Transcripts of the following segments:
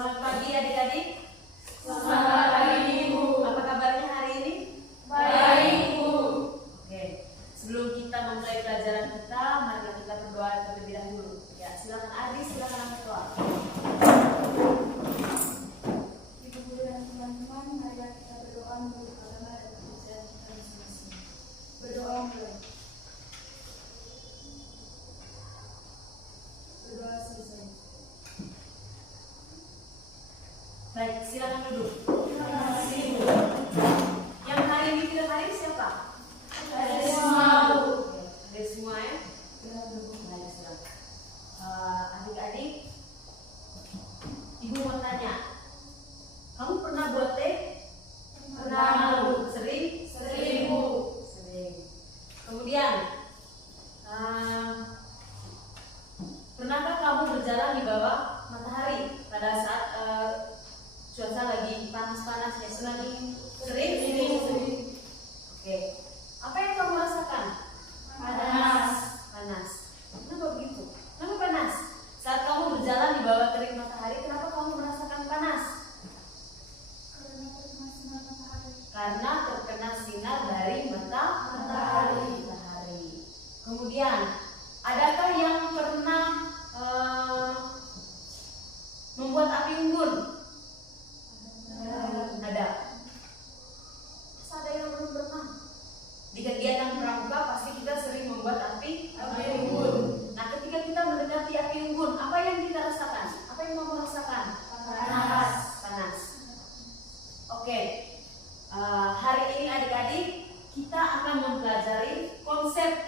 Selamat pagi adik-adik. Selamat pagi Ibu. Apa kabarnya hari ini? Baik Ibu. Oke, sebelum kita memulai pelajaran kita, mari kita berdoa terlebih dahulu. Ya, silakan Adi, silakan berdoa. Ibu guru dan teman-teman, mari kita berdoa menurut agama dan kepercayaan kita masing-masing. Berdoa mulai. Berdoa selesai. Baik, silakan duduk. Terima kasih Ibu. Yang hari ini tidak hadir siapa? Ada semua Bu. Oke, ada semua ya? Baik, silakan. Adik-adik, Ibu mau tanya, kamu pernah buat teh? Pernah Bu. Sering? Sering Bu. Sering. Kemudian, pernahkah kamu berjalan di bawah matahari pada saat cuaca lagi panas-panasnya? Sering? Sering. Oke. Apa yang kamu rasakan? Panas. Panas. Kenapa begitu? Kenapa panas? Saat kamu berjalan di bawah terik matahari, kenapa kamu merasakan panas? Karena terkena sinar dari matahari. Kemudian, adakah yang pernah membuat api unggun? Ada. Masa ada yang belum pernah? Di kegiatan pramuka pasti kita sering membuat api unggun. Nah, ketika kita mendekati api unggun, apa yang kita rasakan? Apa yang kamu rasakan? Panas. Oke. Hari ini adik-adik kita akan mempelajari konsep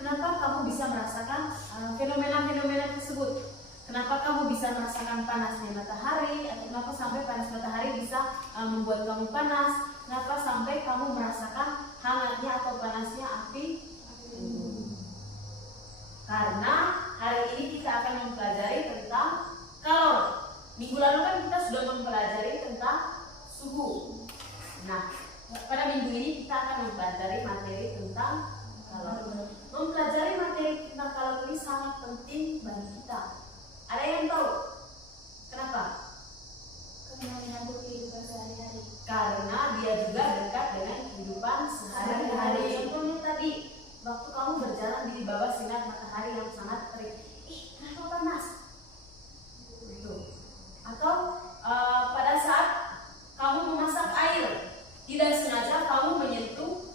kenapa kamu bisa merasakan fenomena-fenomena tersebut. Kenapa kamu bisa merasakan panasnya matahari, atau kenapa sampai panas matahari bisa membuat kamu panas? Kenapa sampai kamu merasakan hangatnya atau panasnya api unggun? Karena hari ini kita akan mempelajari tentang kalor. Minggu lalu kan kita sudah mempelajari tentang suhu. Nah, pada minggu ini kita akan mempelajari materi tentang kalor. Mempelajari materi tentang kalor ini sangat penting bagi kita. Ada yang tahu kenapa? Karena menyangkut kehidupan sehari-hari. Karena dia juga dekat dengan kehidupan sehari-hari. Contohnya tadi, waktu kamu berjalan di bawah sinar matahari yang sangat terik, kenapa panas? Gitu. Atau pada saat kamu memasak air, tidak sengaja kamu menyentuh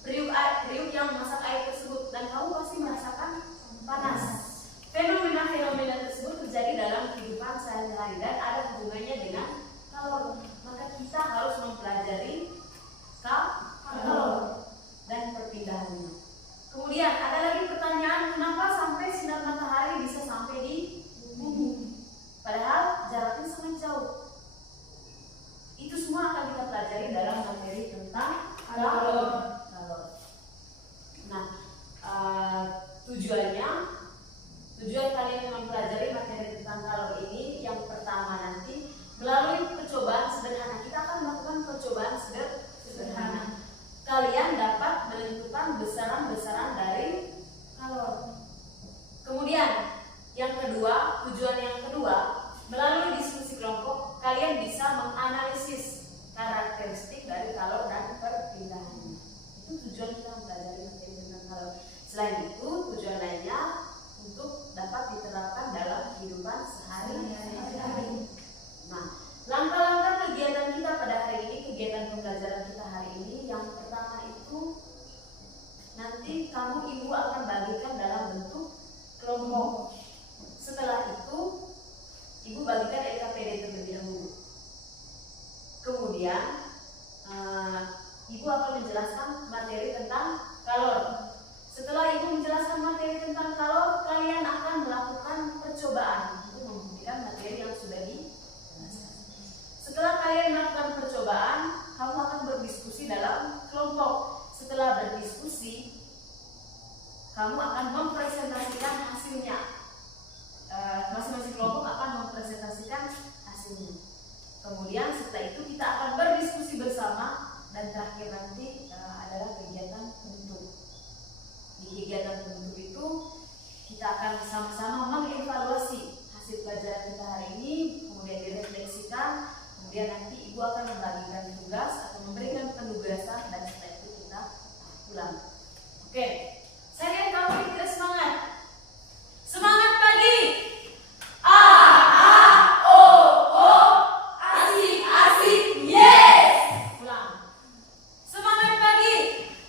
periuk yang memasak air tersebut, dan kamu pasti merasakan panas. Fenomena-fenomena tersebut terjadi dalam kehidupan sehari-hari dan ada hubungannya dengan kalor. Maka kita harus mempelajari kalor dan perpindahannya. Kemudian ada lagi pertanyaan, kenapa sampai sinar matahari bisa sampai di bumi? Padahal jaraknya sangat jauh. Itu semua akan kita pelajari dalam materi tentang kalor. Nah, tujuan kalian mempelajari materi tentang kalor ini yang pertama nanti melalui percobaan sederhana. Kita akan melakukan percobaan sederhana. Kalian dapat menentukan besaran-besaran dari kalor. Kemudian tujuan yang kedua, melalui diskusi kelompok kalian bisa menganalisis karakteristik dari kalor dan perpindahannya. Itu tujuan kita mempelajari materi tentang kalor. Selain itu, tujuan lainnya untuk dapat diterapkan dalam kehidupan sehari-hari. Nah, langkah-langkah kegiatan kita pada hari ini, kegiatan pembelajaran kita hari ini, yang pertama itu nanti ibu akan bagikan dalam bentuk kelompok. Setelah itu, ibu bagikan LKPD terlebih dahulu. Kemudian, ibu akan menjelaskan materi tentang kalor. Setelah ibu menjelaskan materi tentang kalor, kalian akan melakukan percobaan untuk membuktikan materi yang sudah dijelaskan. Setelah kalian melakukan percobaan, kamu akan berdiskusi dalam kelompok. Setelah berdiskusi, kamu akan mempresentasikan hasilnya. Masing-masing kelompok akan mempresentasikan hasilnya. Kemudian setelah itu kita akan berdiskusi bersama, dan terakhir nanti adalah kegiatan penutup. Di kegiatan penutup itu kita akan sama-sama mengevaluasi hasil hasil pelajaran kita hari ini, kemudian direfleksikan, kemudian nanti ibu akan membagikan tugas atau memberikan penugasan dan setelah itu kita pulang. Oke, saya lihat kamu ini tidak semangat. Semangat pagi. A A O O asik asik yes. Pulang. Semangat pagi.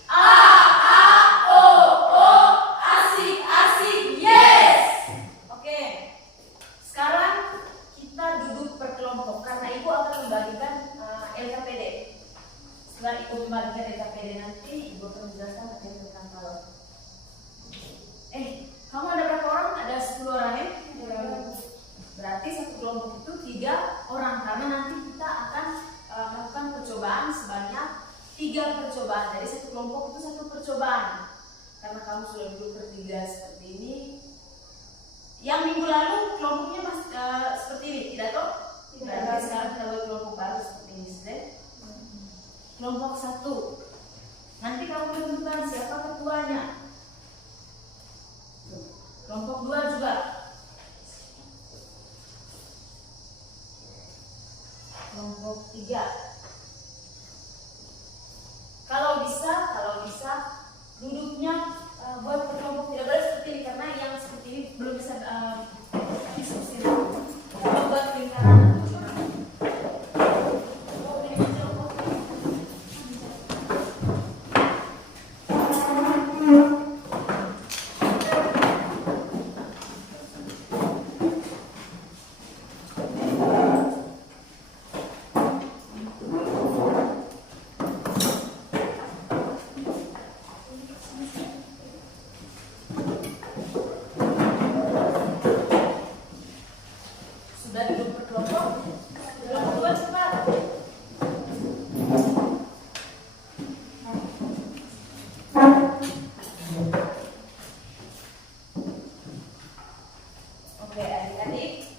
A A O O asik asik yes. Oke. Sekarang kita duduk berkelompok karena ibu akan membagikan LKPD. Setelah ibu membagikan LKPD nanti ibu akan menjelaskan materi tentang kalor. Kamu ada berapa orang? Ada 10 orang ya? Berarti satu kelompok itu 3 orang karena nanti kita akan melakukan percobaan sebanyak 3 percobaan. Jadi satu kelompok itu 1 percobaan. Karena kamu sudah duduk bertiga seperti ini. Yang minggu lalu kelompoknya masih seperti ini, tidak toh? Berarti sekarang kita buat kelompok baru seperti ini, sudah? Kelompok 1. Nanti kamu tentukan siapa ketuanya. Kelompok 2 juga. Kelompok 3. Kalau bisa duduknya buat kelompok tidak boleh seperti ini karena yang seperti ini belum bisa diskusi. Buat lingkaran. Sudah duduk berkelompok? Kelompok 2 cepat. Oke, adik-adik,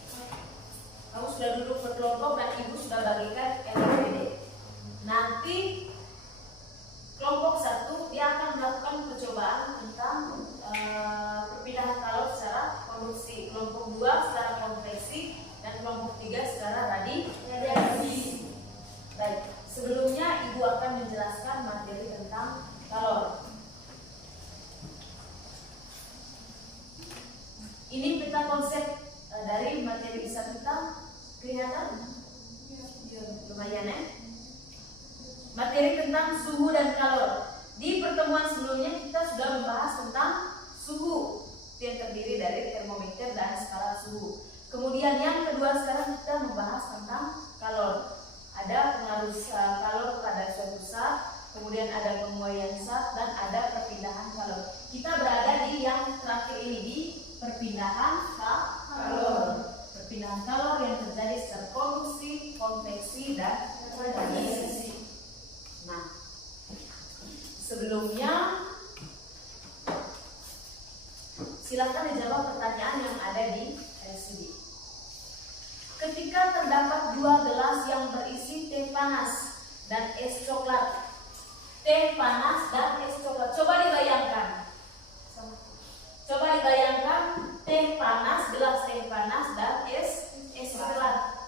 kamu sudah duduk berkelompok dan ibu sudah bagikan LKPD. Nanti kelompok 1 dia akan melakukan percobaan tentang perpindahan kalor secara konduksi. Kelompok 2 secara konveksi dan kelompok 3 secara radiasi. Baik, sebelumnya ibu akan menjelaskan materi tentang kalor. Ini peta konsep dari materi bisa kita kelihatan? Lumayan ya? Materi tentang suhu dan kalor. Di pertemuan sebelumnya kita sudah membahas tentang suhu yang terdiri dari termometer dan skala suhu. Kemudian yang kedua sekarang kita membahas tentang kalor. Ada pengaruh kalor pada suatu zat, kemudian ada penguaian zat dan ada perpindahan kalor. Kita berada di yang terakhir ini di perpindahan kalor. Perpindahan kalor yang terjadi secara konduksi, konveksi dan radiasi. Nah, sebelumnya silakan dijawab pertanyaan yang ada di LCD. Ketika terdapat 2 gelas yang berisi teh panas dan es coklat, teh panas dan es coklat. Coba dibayangkan teh panas, gelas teh panas dan es coklat.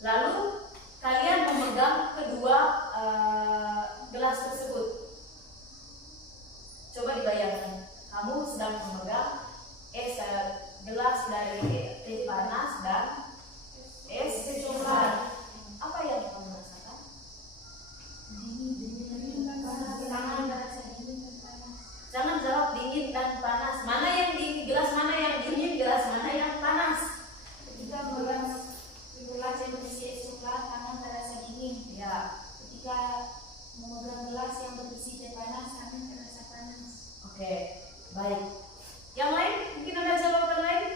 Lalu kalian memegang kedua gelas tersebut. Coba dibayangkan, kamu sedang memegang gelas dari teh panas dan es coklat. Apa yang kamu rasakan? Jangan jawab dingin dan panas. Mana yang di gelas mana yang dingin, gelas mana yang panas? Ketika memegang gelas yang berisi es coklat, tangan terasa dingin. Ya. Ketika memegang gelas yang berisi teh panas, tangan terasa panas. Oke, baik. Yang lain? Mungkin ada jawaban lain?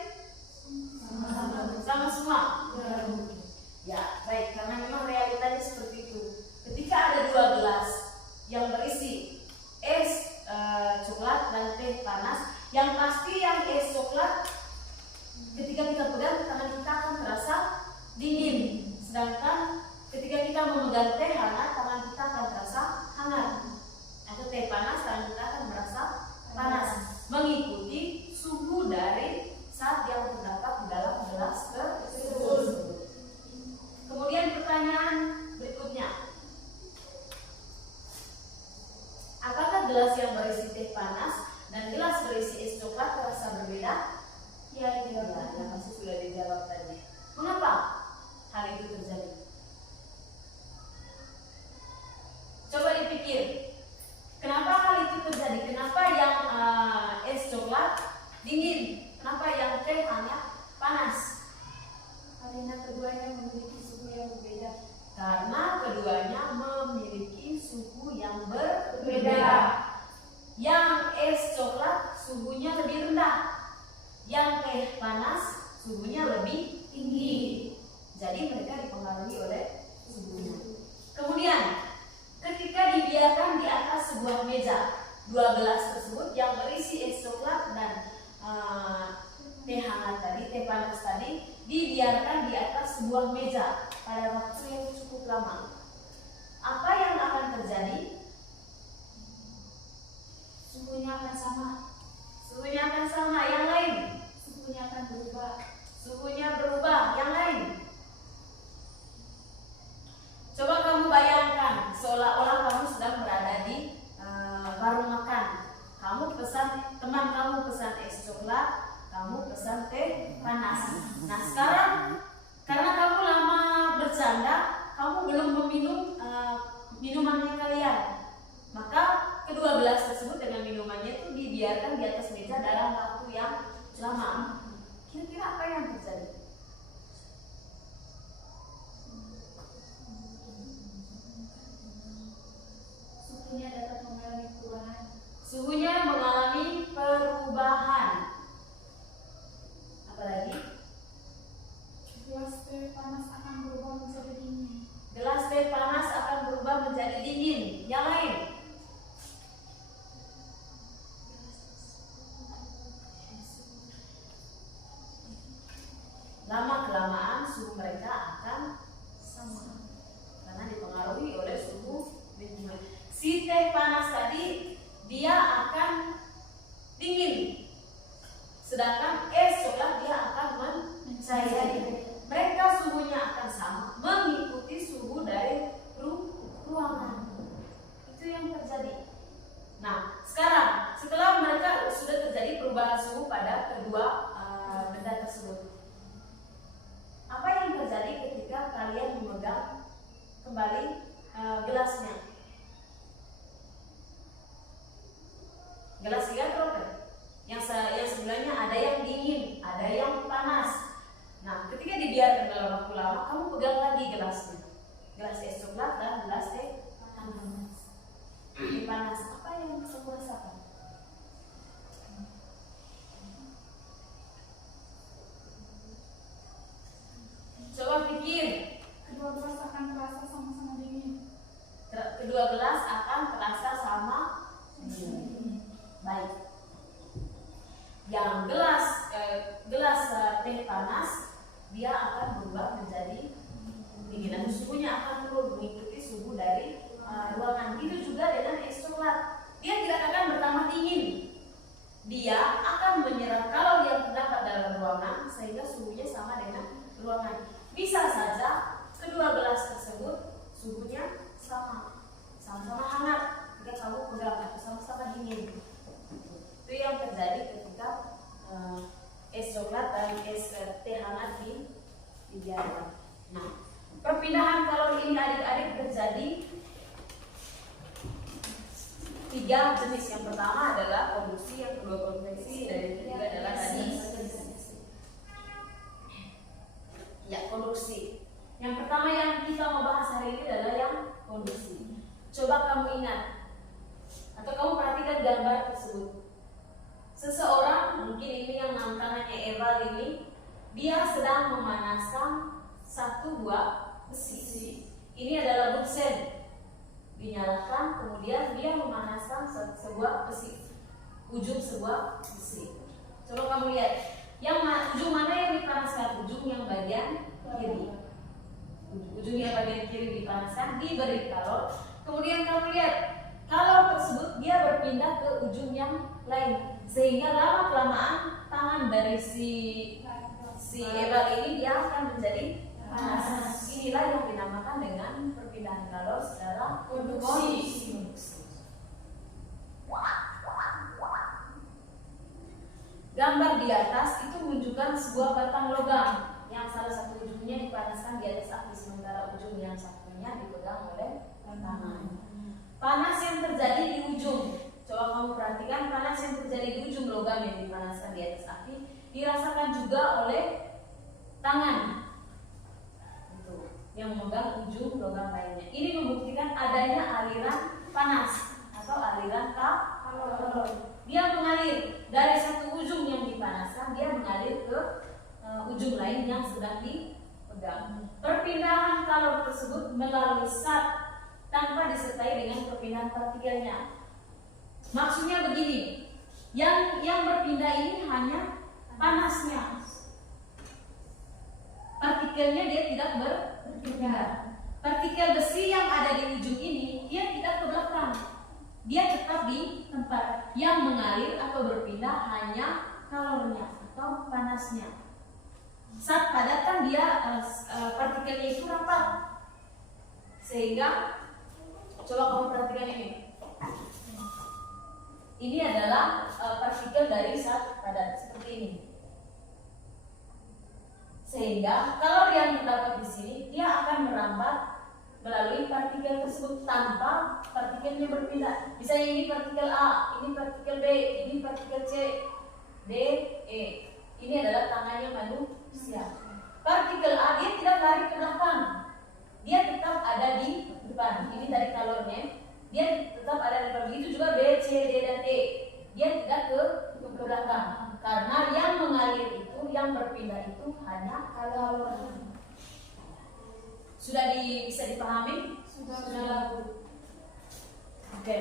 Ya, Ya, yang pasti sudah dijawab tadi. Mengapa hal itu terjadi? Coba dipikir, kenapa hal itu terjadi? Kenapa yang es coklat dingin? Kenapa yang teh hangat panas? karena keduanya memiliki suhu yang berbeda. Karena keduanya memiliki suhu yang berbeda. Berbeda. Yang es coklat suhunya lebih rendah, yang teh panas suhunya lebih tinggi. Jadi mereka dipengaruhi oleh suhunya. Kemudian ketika dibiarkan di atas sebuah meja, dua gelas tersebut yang berisi es coklat dan teh hangat tadi, teh panas tadi, dibiarkan di atas sebuah meja pada waktu yang cukup lama. Apa yang akan terjadi? Suhunya akan sama. Suhunya akan sama. Yang lain? Suhunya akan berubah. Suhunya berubah. Yang lain? Coba kamu bayangkan seolah-olah kamu sedang berada di warung makan. Kamu pesan, teman kamu pesan es coklat, kamu pesan teh panas. Nah sekarang karena kamu lama bercanda, kamu belum meminum minumannya kalian, maka kedua gelas tersebut dengan minumannya itu dibiarkan di atas meja dalam waktu yang lama. Kira-kira apa yang terjadi? Suhunya dapat mengalami perubahan. Suhunya mengalami perubahan. Apalagi? Gelas teh panas akan berubah menjadi dingin. Gelas teh panas akan berubah menjadi dingin. Yang lain? Lama-kelamaan suhu mereka akan sama karena dipengaruhi oleh suhu lingkungan. Si teh panas tadi dia akan dingin, sedangkan es coklat dia akan mencair. Mereka suhunya akan sama, mengikuti suhu dari ruangan. Itu yang terjadi. Nah, sekarang setelah mereka sudah terjadi perubahan suhu pada kedua benda tersebut, apa yang terjadi ketika kalian memegang kembali gelasnya? Gelas tiga dropper. Yang sebelahnya ada yang dingin, ada yang panas. Nah, ketika dibiarkan dalam waktu lama, kamu pegang lagi gelasnya. Gelas es coklat dan gelas teh panas. Teh panas. Apa yang kamu rasakan? Coba pikir. Kedua gelas akan terasa sama-sama dingin. Kedua gelas akan terasa sama dingin. Baik. Yang gelas teh panas dia akan berubah menjadi dingin dan suhunya akan turun mengikuti suhu dari ruangan. Itu juga dengan es coklat. Dia tidak akan bertambah dingin. Dia akan menyerap kalori yang terdapat dalam ruangan sehingga suhunya sama dengan ruangan. Bisa saja kedua gelas tersebut suhunya sama-sama hangat ketika kamu pegang atau sama-sama dingin. Itu yang terjadi ketika es coklat dan es teh hangat dibiarkan. Nah, perpindahan kalori ini adik-adik terjadi tiga jenis. Yang pertama adalah konduksi, yang kedua konveksi, dan yang ketiga adalah tadi konduksi. Yang pertama yang kita mau bahas hari ini adalah yang konduksi. Coba kamu ingat atau kamu perhatikan gambar tersebut. Seseorang, mungkin ini yang namanya Eval ini, dia sedang memanaskan satu buah besi. Ini adalah bunsen. Dinyalakan, kemudian dia memanaskan sebuah besi, ujung sebuah besi. Coba kamu lihat, ujung mana yang dipanaskan? Ujung yang bagian kiri. Ujung yang bagian kiri dipanaskan, diberi kalor. Kemudian kamu lihat, kalor tersebut dia berpindah ke ujung yang lain, sehingga lama-kelamaan tangan dari si Eval ini dia akan menjadi panas. Inilah yang dinamakan dengan perpindahan kalor secara konduksi. Gambar di atas itu menunjukkan sebuah batang logam yang salah satu ujungnya dipanaskan di atas api, sementara ujung yang satunya dipegang oleh tangan. Panas yang terjadi di ujung, coba kamu perhatikan, panas yang terjadi di ujung logam yang dipanaskan di atas api dirasakan juga oleh tangan itu yang memegang ujung logam lainnya. Ini membuktikan adanya aliran panas atau aliran kalor. Dia mengalir dari satu ujung yang dipanaskan, dia mengalir ke ujung lain yang sedang dipegang. Perpindahan kalor tersebut melalui zat tanpa disertai dengan perpindahan partikelnya. Maksudnya begini, yang berpindah ini hanya panasnya. Partikelnya dia tidak berpindah. Partikel besi yang ada di ujung ini dia tidak ke belakang, dia tetap di tempat. Yang mengalir atau berpindah hanya kalornya atau panasnya. Saat padat kan dia partikelnya itu rapat, sehingga coba kamu perhatikan ini. Ini adalah partikel dari zat padat seperti ini. Sehingga kalor yang terdapat di sini dia akan merambat melalui partikel tersebut tanpa partikelnya berpindah. Misalnya ini partikel A, ini partikel B, ini partikel C, D, E. Ini adalah tangannya manusia. Partikel A dia tidak lari ke belakang, dia tetap ada di depan. Ini dari kalornya, dia tetap ada di depan. Begitu juga B, C, D, dan E. Dia tidak ke belakang, karena yang mengalir itu, yang berpindah itu hanya kalor. Sudah bisa dipahami? Sudah. Oke.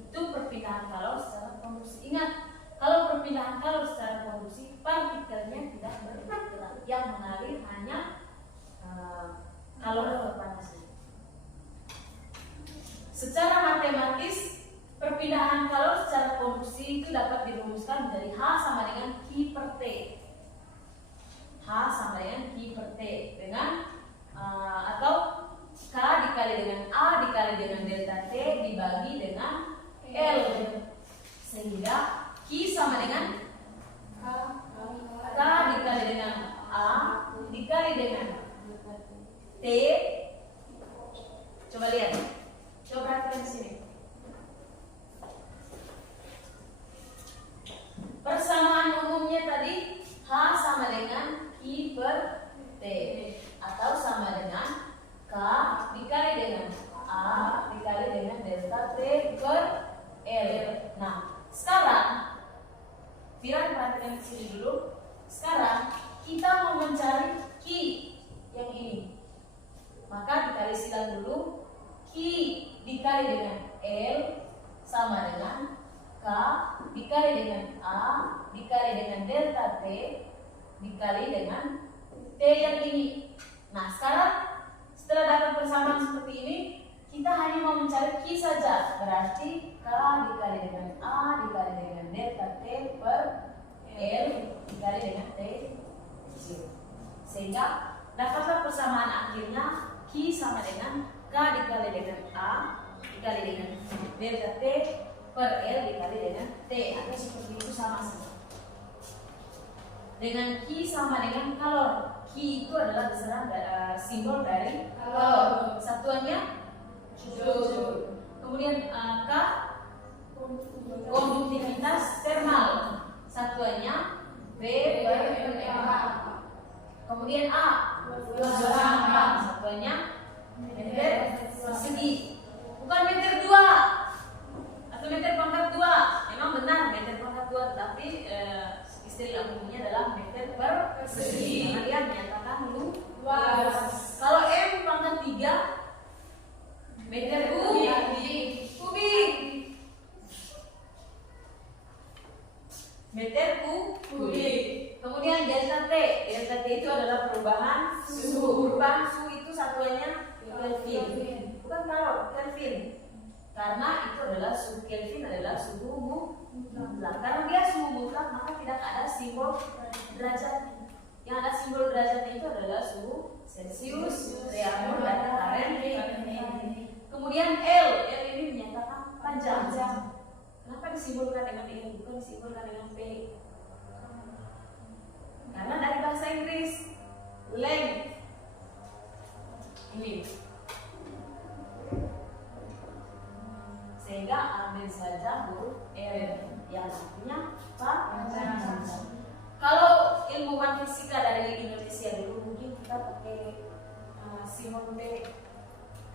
Itu perpindahan kalor secara konduksi. Ingat, kalau perpindahan kalor secara konduksi, partikelnya tidak bergerak. Yang mengalir hanya kalor atau panasnya. Secara matematis, perpindahan kalor secara konduksi itu dapat dirumuskan dari H sama dengan Q per T. H sama dengan Q per T dengan atau K dikali dengan A dikali dengan delta T dibagi dengan L, sehingga Q sama dengan K dikali dengan A dikali dengan T. Coba lihat, coba perhatikan di sini. Persamaan umumnya tadi H sama dengan Q per T, atau sama dengan K dikali dengan A dikali dengan delta T per L. Nah, sekarang Fira perhatikan di sini dulu. Sekarang kita mau mencari Q yang ini, maka dikali silang dulu. Q dikali dengan L sama dengan K dikali dengan A dikali dengan delta T dikali dengan T yang ini. Nah, sekarang setelah dapat persamaan seperti ini, kita hanya mau mencari Q saja. Berarti K dikali dengan A dikali dengan delta T per L dikali dengan T zero. Sehingga dapatlah persamaan akhirnya Q sama dengan K dikali dengan A dikali dengan delta T per L dikali dengan T, atau seperti itu sama saja. Dengan Q sama dengan kalor. Q itu adalah besaran simbol dari kalor. Satuannya joule. Kemudian K konduktivitas termal. Satuannya B per mA. Kemudian A kecepatan. Satuannya meter persegi. Bukan meter 2 atau meter pangkat 2. Memang benar meter pangkat 2, tetapi istilah umumnya adalah meter persegi. Karena dia menyatakan luas. Kalau M pangkat 3 meter kubik. Meter kubik. Kemudian delta T. Delta T itu adalah perubahan suhu. Perubahan suhu itu satuannya Kelvin. Bukan kalor, Kelvin. Karena itu adalah suhu Kelvin adalah suhu mutlak. Karena dia suhu mutlak, maka tidak ada simbol derajat. Yang ada simbol derajatnya itu adalah suhu Celcius, Reaumur, dan Fahrenheit. Kemudian L ini menyatakan panjang. Kenapa disimbolkan dengan L bukan disimbolkan dengan P? Karena dari fisika dari Indonesia dulu, mungkin kita pakai Simon P.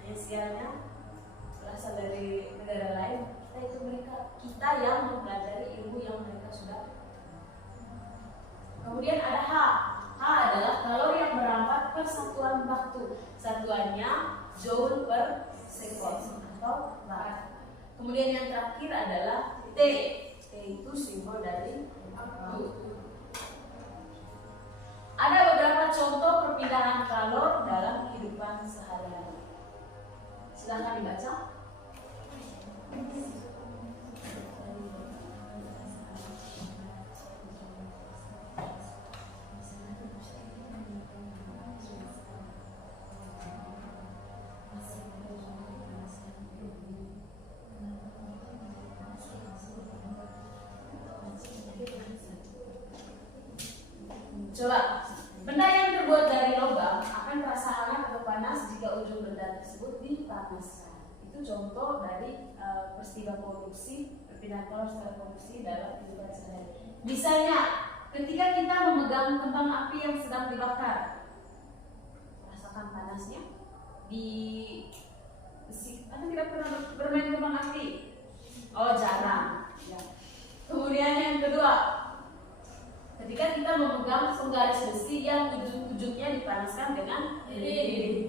Hanya sialnya berasal dari negara lain. Kita yang mempelajari ilmu yang mereka sudah. Kemudian ada H. H adalah kalori yang merambat per satuan waktu. Satuannya joule per second atau watt. Kemudian yang terakhir adalah T. T itu simbol dari waktu. Ada beberapa contoh perpindahan kalor dalam kehidupan sehari-hari. Silahkan dibaca. Coba, benda yang terbuat dari logam akan terasa hangat atau panas jika ujung benda tersebut dipanaskan. Itu contoh dari peristiwa produksi, perpindahan kalor secara produksi dalam kehidupan sehari-hari. Misalnya, ketika kita memegang kembang api yang sedang dibakar, rasakan panasnya. Di besi, Anda tidak pernah bermain kembang api? Oh, jarang. Ya. Kemudian yang kedua, ketika kita memegang penggaris besi yang ujung-ujungnya dipanaskan dengan lilin,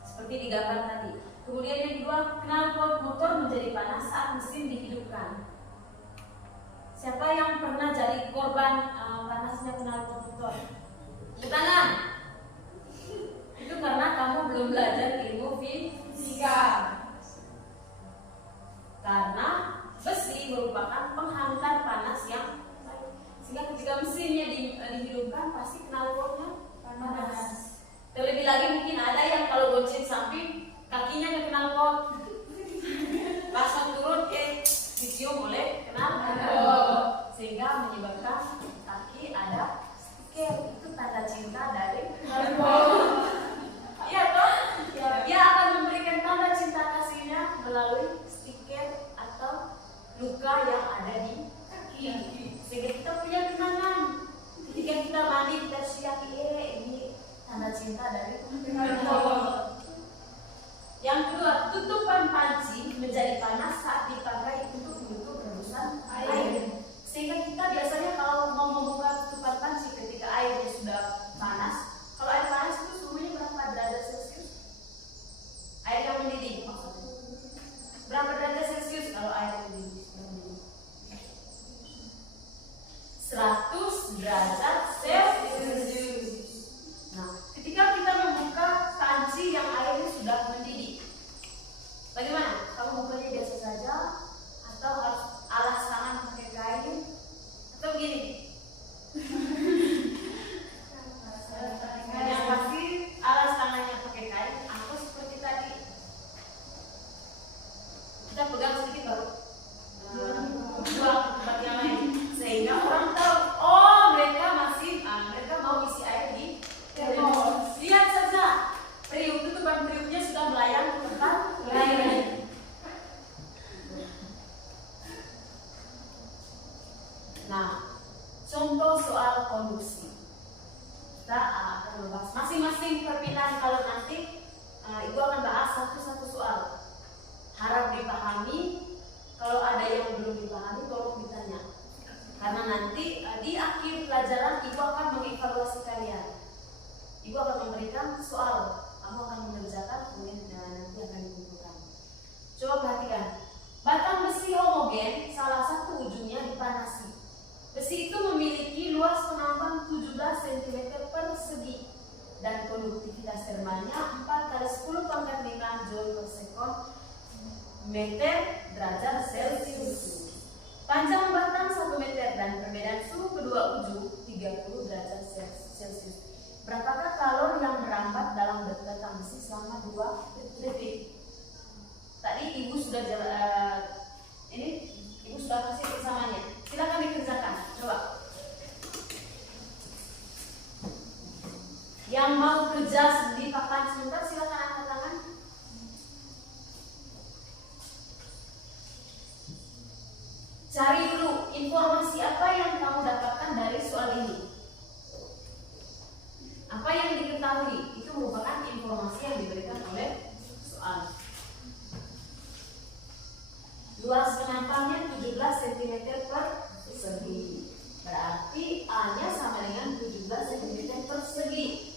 seperti di gambar tadi. Kemudian yang kedua, knalpot motor menjadi panas saat mesin dihidupkan. Siapa yang pernah jadi korban panasnya knalpot motor? Angkat tangan. Itu karena kamu belum belajar ilmu fisika. Karena besi merupakan penghantar panas yang sehingga ketika mesinnya dihidupkan pasti knalpotnya panas. Terlebih lagi mungkin ada yang kalau bonceng samping kakinya ke knalpot, pas turun dicium oleh knalpot sehingga menyebabkan kaki ada stiker. Itu tanda cinta dari knalpot. Iya toh? Dia akan memberikan tanda cinta kasihnya melalui stiker atau luka yang ada di kaki. Sehingga kita punya kenangan. Ketika kita mandi kita siap ini tanda cinta dari knalpot. Yang kedua, tutupan panci menjadi panas saat dipakai untuk menutup rebusan air. Sehingga kita biasanya kalau mau membuka tutupan panci ketika airnya sudah panas, kalau air panas itu suhunya berapa derajat Celcius? Air yang mendidih maksudnya. Berapa derajat Celcius kalau air mendidih? 100 derajat Celcius. Nah, ketika kita membuka panci yang airnya sudah mendidih, bagaimana? Kamu bukanya biasa saja atau harus alas tangan pakai kain atau begini? Yang pasti alas tangannya pakai kain atau seperti tadi kita pegang sedikit baru buang ke tempat yang lain sehingga orang tahu, oh mereka mau isi air di termos. Lihat saja tutupan periuknya sudah melayang ke tempat lain. Nah, contoh soal konduksi. Kita akan membahas masing-masing perpindahan kalor nanti. Ibu akan bahas satu-satu soal. Harap dipahami. Kalau ada yang belum dipahami, tolong ditanya. Karena nanti di akhir pelajaran ibu akan mengevaluasi kalian. Ibu akan memberikan soal, kamu akan mengerjakan, kemudian nanti akan dikumpulkan. Coba perhatikan. Batang besi homogen, salah satu ujungnya dipanasi. Besi itu memiliki luas penambang 17 cm persegi dan konduktivitas termalnya 4 kali 10 pangkat 5 joule per sekon meter derajat Celcius. Panjang batang 1 meter dan perbedaan suhu kedua ujung 30 derajat Celcius. Berapakah kalor yang merambat dalam batang besi selama 2 detik? Tadi ibu sudah ibu sudah kasih persamanya. Silakan dikerjakan. Coba. Yang mau kerja di papan sebentar silakan angkat tangan. Cari dulu informasi apa yang kamu dapatkan dari soal ini. A-nya sama dengan 17 cm persegi.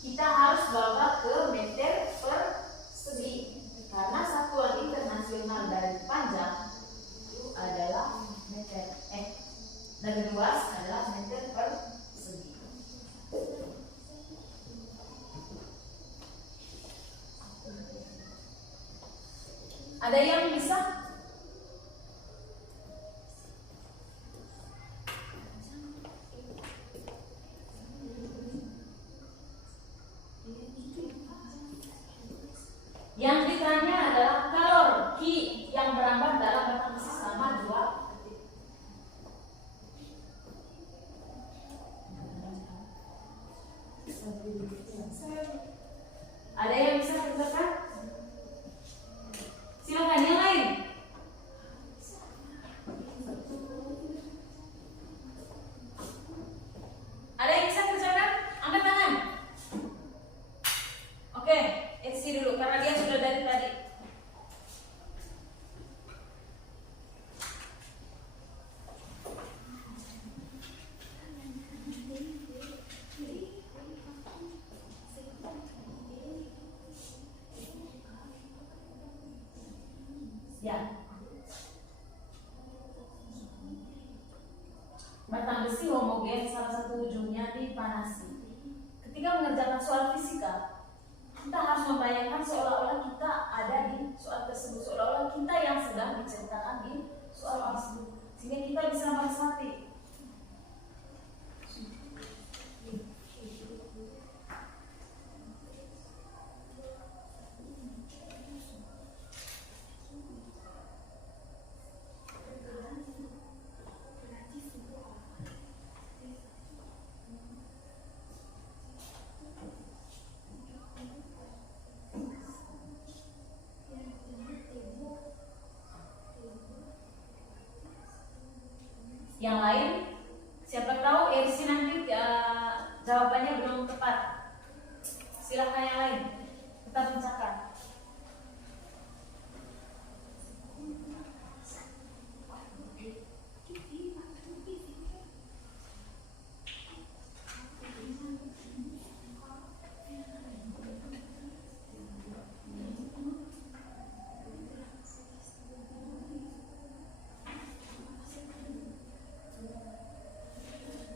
Kita harus bawa ke meter persegi karena satuan internasional dari panjang itu adalah meter. Dari luas adalah meter persegi. Ada yang bisa? Yang ditanya adalah kalor Q yang berambang dalam batang besi selama 2 detik. Ada yang bisa kerjakan? Silakan yang lain. Ada yang bisa kerjakan? Angkat tangan. Oke, isi dulu karena dia sudah dari tadi. Ya. Batang besi homogen salah satu ujungnya dipanasi. Ketika mengerjakan soal fisika, kita harus membayangkan seolah-olah kita ada di soal tersebut, seolah-olah kita yang sedang diceritakan di soal tersebut, sehingga kita bisa meresapi. Yang lain, siapa tahu Ersi nanti jawabannya belum tepat. Silahkan yang lain, tetap mencatat.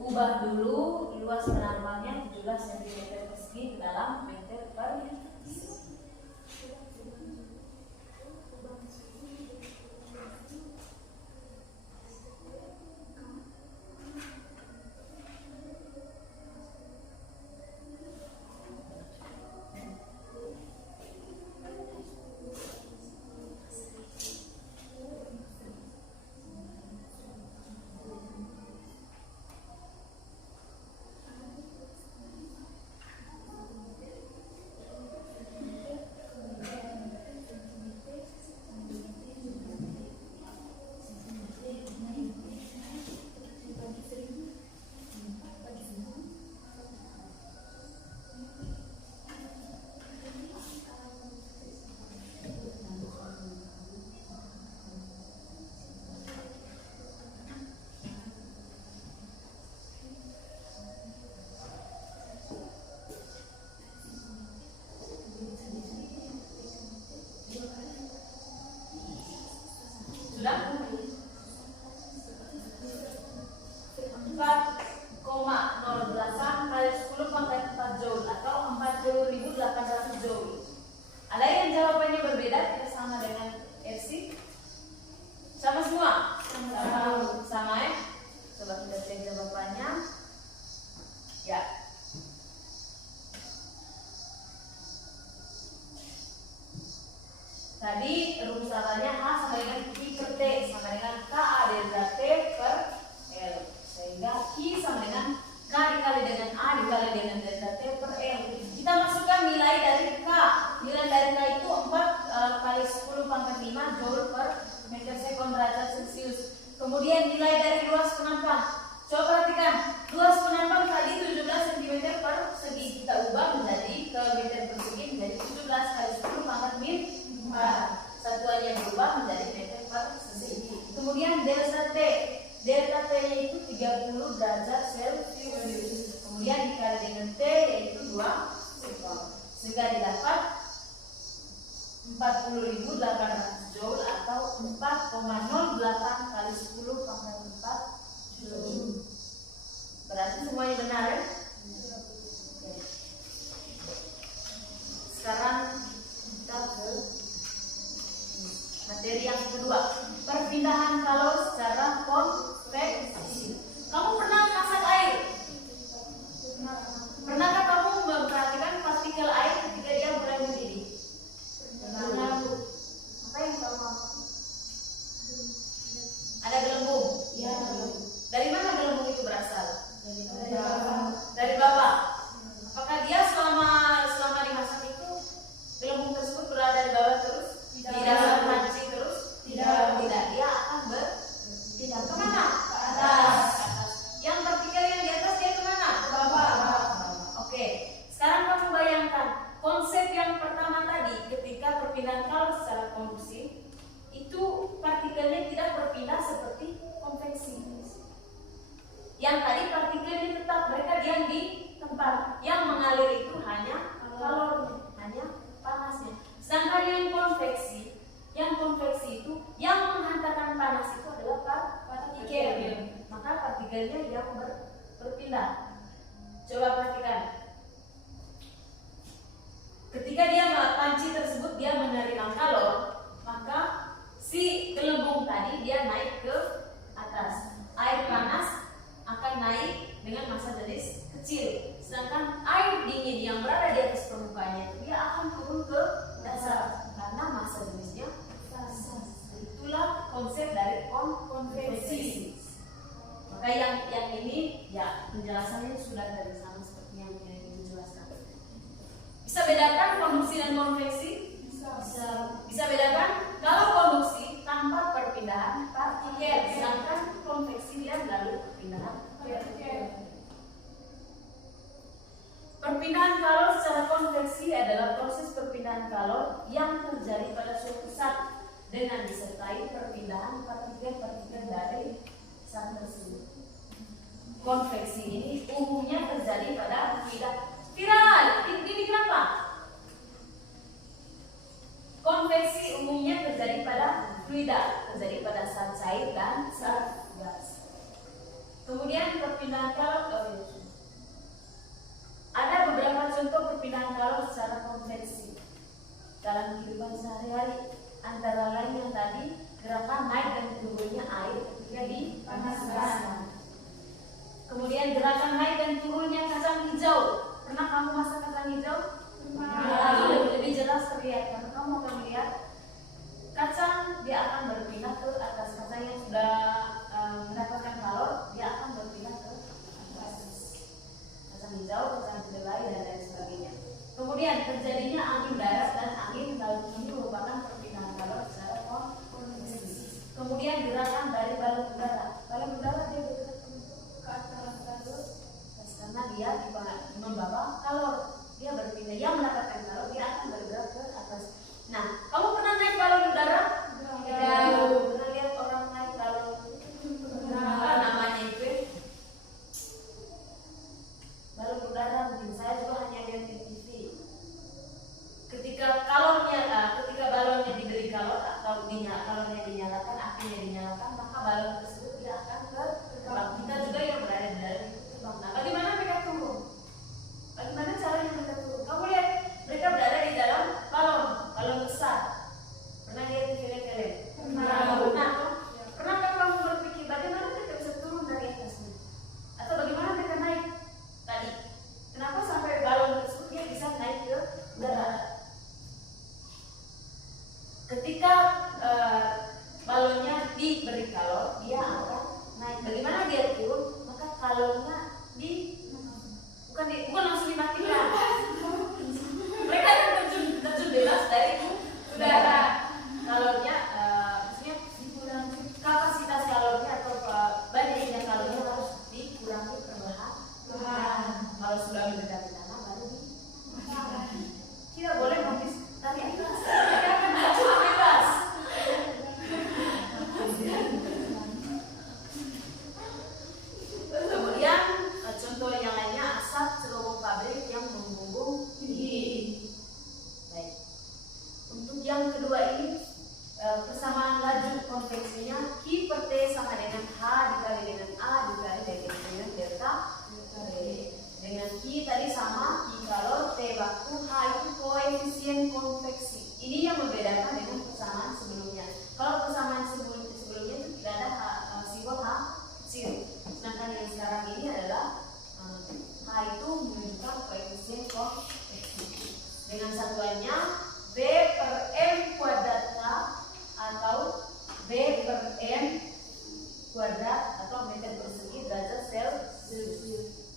Ubah dulu luas penambangnya 17 cm persegi dalam meter persegi. Sudah? 4,008 kali 10 pangkat 4 joule atau 40.800 joule. Ada yang jawabannya berbeda, tidak sama dengan FC? Sama semua? Sama ya? Coba kita cek jawabannya. Ya. Tadi rumusannya H sama dengan I per T sama dengan KA delta T per L, sehingga I sama dengan K dikali dengan A dikali dengan delta T per L. Kita masukkan nilai dari K. Nilai dari K itu 4 kali 10 pangkat 5 joule per meter sekon derajat Celcius. Kemudian nilai dari luas penampang. Coba perhatikan, luas penampang tadi 17 cm persegi, kita ubah menjadi ke meter persegi menjadi 17 kali 10 pangkat 5. Satuannya berubah menjadi meter persegi. Kemudian delta T, delta T nya itu 30 derajat Celcius. dengan T yaitu 2 ekor, sehingga didapat 40.800 joule atau 4,08 kali 10 pangkat 4 joule. Berarti semuanya benar ya? Oke. Sekarang kita ke materi yang kedua, perpindahan kalor secara konveksi. Kamu pernah masak air? Pernahkah kamu memperhatikan partikel air ketika dia mulai mendidih? Pernah. Apa yang kamu masak? Ada gelembung? Iya. Dari mana gelembung itu berasal? Dari bawah. Apakah dia selama dimasak itu gelembung tersebut berada di bawah terus? Di dasar panci terus? Tidak. Dia akan berpindah kemana? Ke atas. Yang partikel yang di atas dia kemana? Ke bawah. Oke. Sekarang kamu bayangkan konsep yang pertama tadi, ketika perpindahan kalor secara konveksi itu partikelnya tidak berpindah seperti konveksi. Yang tadi partikelnya tetap mereka diam di tempat. Yang mengalir itu hanya kalornya, hanya panasnya. Sedangkan yang konveksi itu yang menghantarkan panas itu adalah partikel. Maka partikelnya yang berpindah. Coba perhatikan. Ketika panci tersebut dia menerima kalor, maka si gelembung tadi dia naik ke atas. Air panas akan naik dengan massa jenis kecil, sedangkan air dingin yang berada di atas permukaannya dia akan turun ke dasar karena massa jenisnya besar. Itulah konsep dari konveksi. Maka yang ini ya penjelasannya sudah dari sama seperti yang dijelaskan. Bisa bedakan konduksi dan konveksi? Bisa bedakan? Kalau konduksi tanpa perpindahan partikel, sedangkan konveksi dia melalui perpindahan partikel. Perpindahan kalor secara konveksi adalah proses perpindahan kalor yang terjadi pada suatu zat dengan disertai perpindahan partikel-partikel dari zat tersebut. Konveksi ini umumnya terjadi pada viral. Ini kenapa? Konveksi umumnya terjadi pada fluida, terjadi pada zat cair dan zat gas. Kemudian perpindahan kalor, ada beberapa contoh perpindahan kalor secara konveksi dalam kehidupan sehari-hari. Antara lain yang tadi gerakan naik dan turunnya air ketika dipanaskan. Kemudian gerakan naik dan turunnya kacang hijau. Pernah kamu masak kacang hijau? Lebih jelas terlihat karena kamu akan melihat kacang dia akan berpindah ke atas. Kacang yang sudah mendapatkan kalor dia akan berpindah ke atas. Kacang hijau, kacang kedelai dan lain sebagainya. Kemudian terjadinya angin darat dan angin laut ini merupakan perpindahan kalor secara konveksi. Kemudian gerakan dari balon udara. Balon udara dia bergerak ke atas karena dia membawa kalor. Dia berpindah, yang mendapatkan kalor dia akan bergerak ke atas. Nah, kamu pernah naik balon udara? Pernah lihat orang naik balon? Apa namanya itu? Balon udara. Mungkin saya juga hanya lihat di TV. Ketika balonnya diberi kalor atau kalornya dinyalakan, apinya dinyalakan, maka balon tersebut tidak akan terbang. Kita juga yang berada di dalam itu terbang. Nah, bagaimana mereka turun? Bagaimana caranya mereka turun? Kamu lihat mereka berada di dalam balon besar. Pernah lihat di film-film? Pernah. Pernahkah kamu berpikir bagaimana mereka bisa turun dari atasnya? Atau bagaimana mereka naik tadi? Kenapa sampai balon tersebut dia bisa naik ke udara? Ketika balonnya diberi kalor, dia akan naik. Bagaimana dia turun? Maka kalornya bukan langsung dimatikan. Mereka akan terjun bebas dari udara. Kalornya, maksudnya kapasitas kalornya atau banyaknya kalornya harus dikurangi perlahan. Kalau sudah mendekati tanah baru dimatikan. Tidak boleh habis tadi atas. Mereka akan terjun bebas. Kemudian contoh yang lainnya asap cerobong delta T. Dengan Q tadi sama, Q kalor, T baku, H itu koefisien konveksi. Ini yang membedakan dengan persamaan sebelumnya. Kalau persamaan sebelumnya itu tidak ada simbol H kecil. Sedangkan yang sekarang ini adalah H itu menunjukkan koefisien konveksi. Dengan satuannya V per M kuadrat K atau V per M kuadrat atau meter persegi derajat Celcius.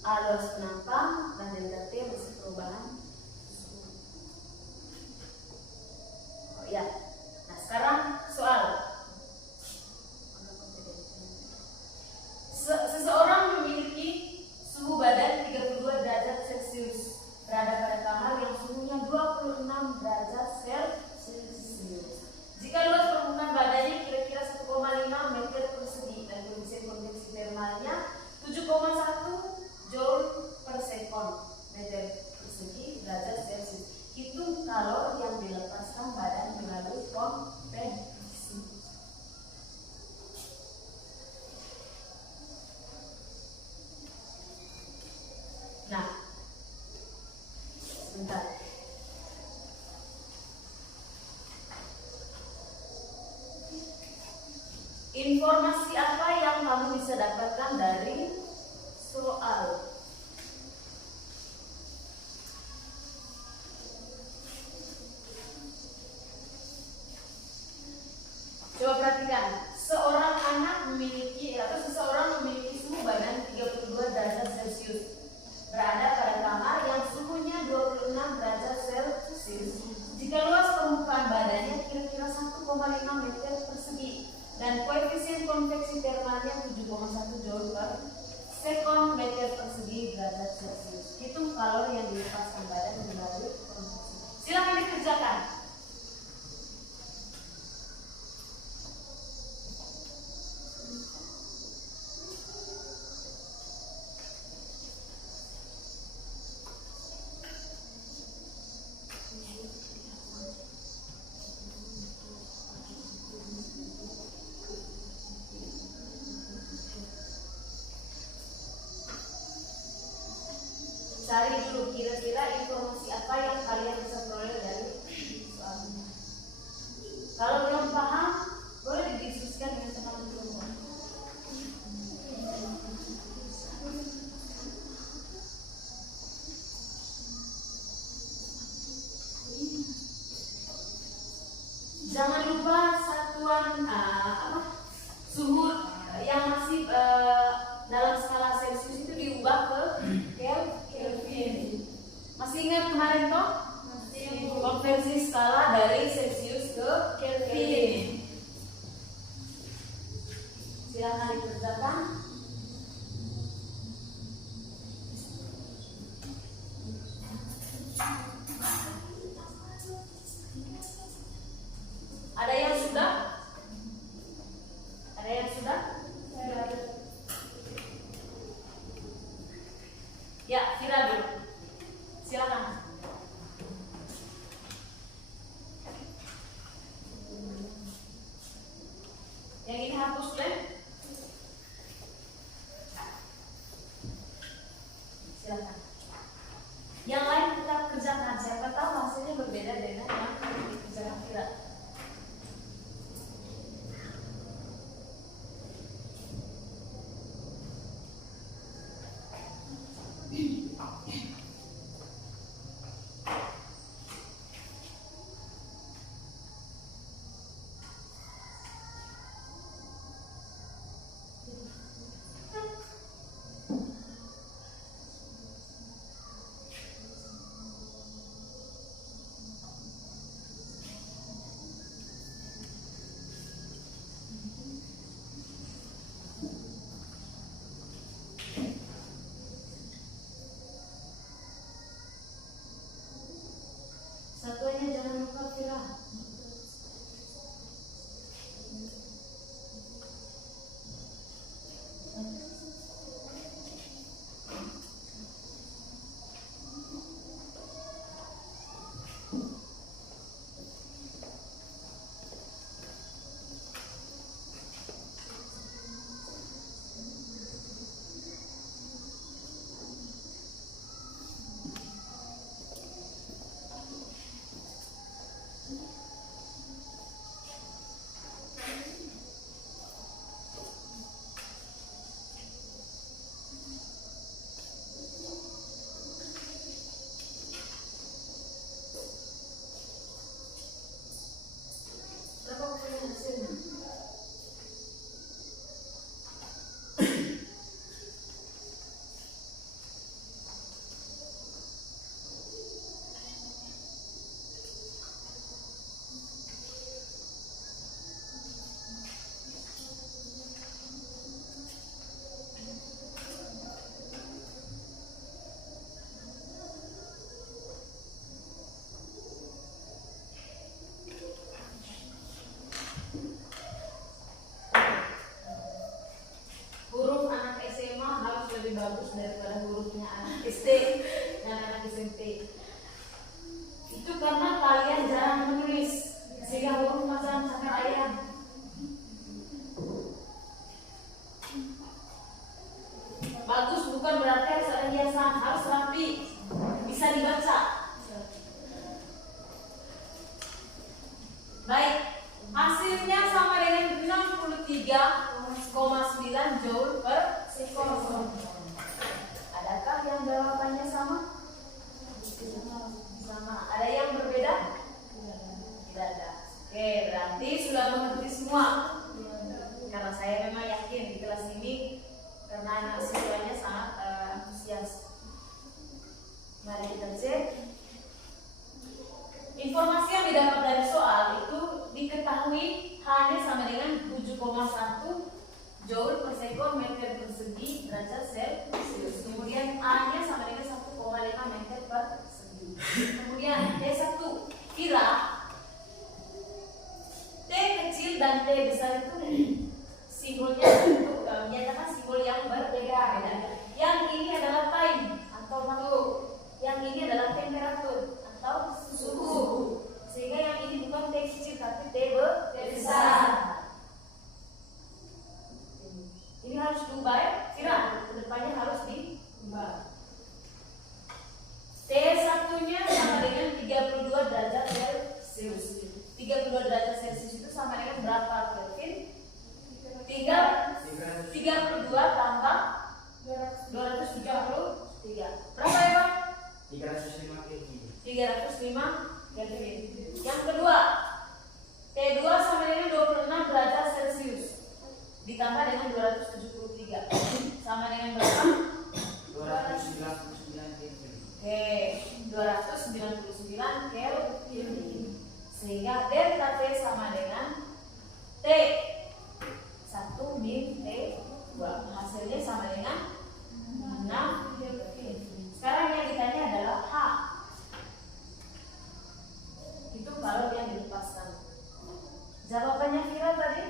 A luas penampang dan delta T masih perubahan suhu. Oh ya. Nah, sekarang soal. Seseorang memiliki suhu badan 32 derajat Celcius berada pada kamar yang suhunya 26 derajat Celcius. Jika luas permukaan badannya kira-kira 1,5 meter persegi dan koefisien konveksi termalnya 7,1 joule per sekon meter persegi derajat Celcius. Hitung kalor yang dilepaskan badan melalui konveksi. Nah, sebentar. Informasi apa yang kamu bisa dapatkan dari soal? Coba perhatikan, seseorang memiliki suhu badan 32 derajat Celcius berada pada kamar yang suhunya 26 derajat Celcius. Jika luas permukaan badannya kira-kira 1,5 meter persegi dan koefisien konveksi termalnya 7,1 joule per sekon meter persegi derajat Celcius. Hitung kalor yang dilepaskan badan melalui konveksi. Silakan dikerjakan. Cari dulu kira-kira informasi apa yang kalian bisa peroleh dari soal ini. Kalau belum paham, boleh didiskusikan dengan teman-teman. Jangan lupa satuan suhu yang masih dalam skala Celsius itu diubah ke Kelvin. Masih ingat kemarin toh? Konversi skala dari Celsius ke Kelvin. Silakan dikerjakan. Ada yang sudah? Ada yang sudah? Ya, Fira dulu. Silakan. Yang ini hapus deh. Silakan. Yang lain kita kerjakan. Siapa tahu hasilnya berbeda dengan yang dikerjakan Fira. bagus daripada hurufnya anak SD dan anak SMP. Itu karena kalian jarang menulis sehingga huruf macam sangat ayam. Bagus bukan berarti harus ada hiasan, harus rapi, bisa dibaca. Baik, hasilnya sama dengan 63,9 joule per sekon. Adakah yang jawabannya sama? Sama. Ada yang berbeda? Tidak ada. Oke, berarti sudah mengerti semua. Karena saya memang yakin di kelas ini karena anak siswanya sangat antusias. Mari kita cek. Informasi yang didapat dari soal itu diketahui hanya sama dengan 7,1 joule per sekon meter persegi derajat Celcius. Kemudian A-nya sama dengan 1,5 meter persegi. Kemudian T1 kira T kecil dan T besar itu simbolnya itu menyatakan simbol yang berbeda. Yang ini adalah time atau waktu, yang ini adalah temperatur atau suhu. Sehingga yang ini bukan T kecil tapi T besar. Ini harus diubah ya, kira kedepannya harus diubah. T1-nya sama dengan 32 derajat Celcius. 32 derajat Celcius itu sama dengan berapa Kelvin? 32 tambah 273. Berapa ya Pak? 305 Kelvin. 305 Kelvin. Yang kedua, T2 sama dengan 26 derajat Celcius ditambah dengan 273 sama dengan berapa? 299 Kelvin. Oke, 299 Kelvin. Sehingga delta T sama dengan T 1 min T2. Hasilnya sama dengan 6 Kelvin. Sekarang yang ditanya adalah H. Itu kalau yang dilepaskan. Jawabannya kira tadi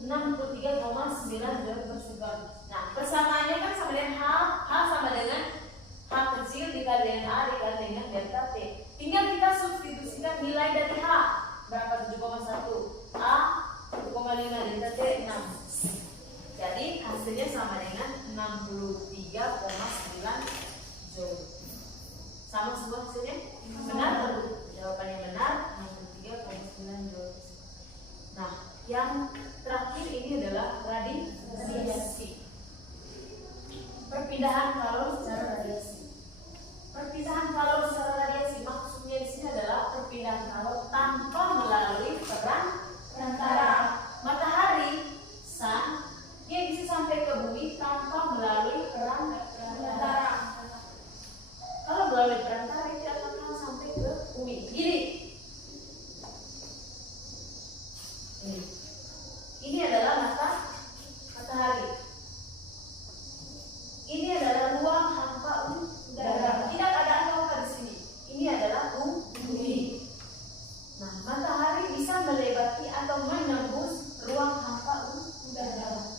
63,9 joule per sekon. Nah, persamaannya kan sama dengan H sama dengan H kecil dikali dengan A dikali dengan delta T. Tinggal kita substitusikan nilai dari H. Berapa? 7,1. A 1,5, delta T 6. Jadi hasilnya sama dengan 63,9 joule. Sama semua hasilnya? Benar? Jawabannya benar, 63,9 joule. Nah, yang terakhir ini adalah radiasi. Perpindahan kalor secara radiasi. Perpindahan kalor secara radiasi maksudnya di sini adalah perpindahan kalor tanpa melalui perantara. Matahari, sun, dia bisa sampai ke bumi tanpa melalui perantara. Kalau melalui perantara itu akan sampai ke bumi. Ini adalah matahari. Ini adalah ruang hampa udara. Tidak ada apa-apa di sini. Ini adalah bumi. Nah, matahari bisa melewati atau menembus ruang hampa udara.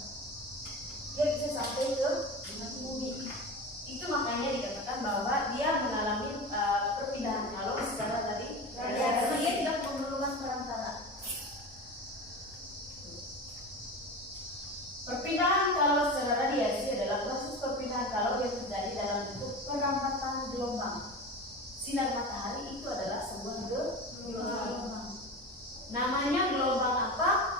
Dia bisa sampai ke bumi. Itu makanya dikatakan bahwa dia mengalami perpindahan kalor secara radiasi. Karena dia tidak memerlukan perantara. Perpindahan kalor secara radiasi adalah proses perpindahan kalor yang terjadi dalam bentuk perampatan gelombang. Sinar matahari itu adalah sebuah gelombang. Namanya gelombang apa?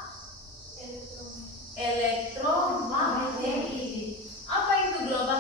Elektromagnetik. Apa itu gelombang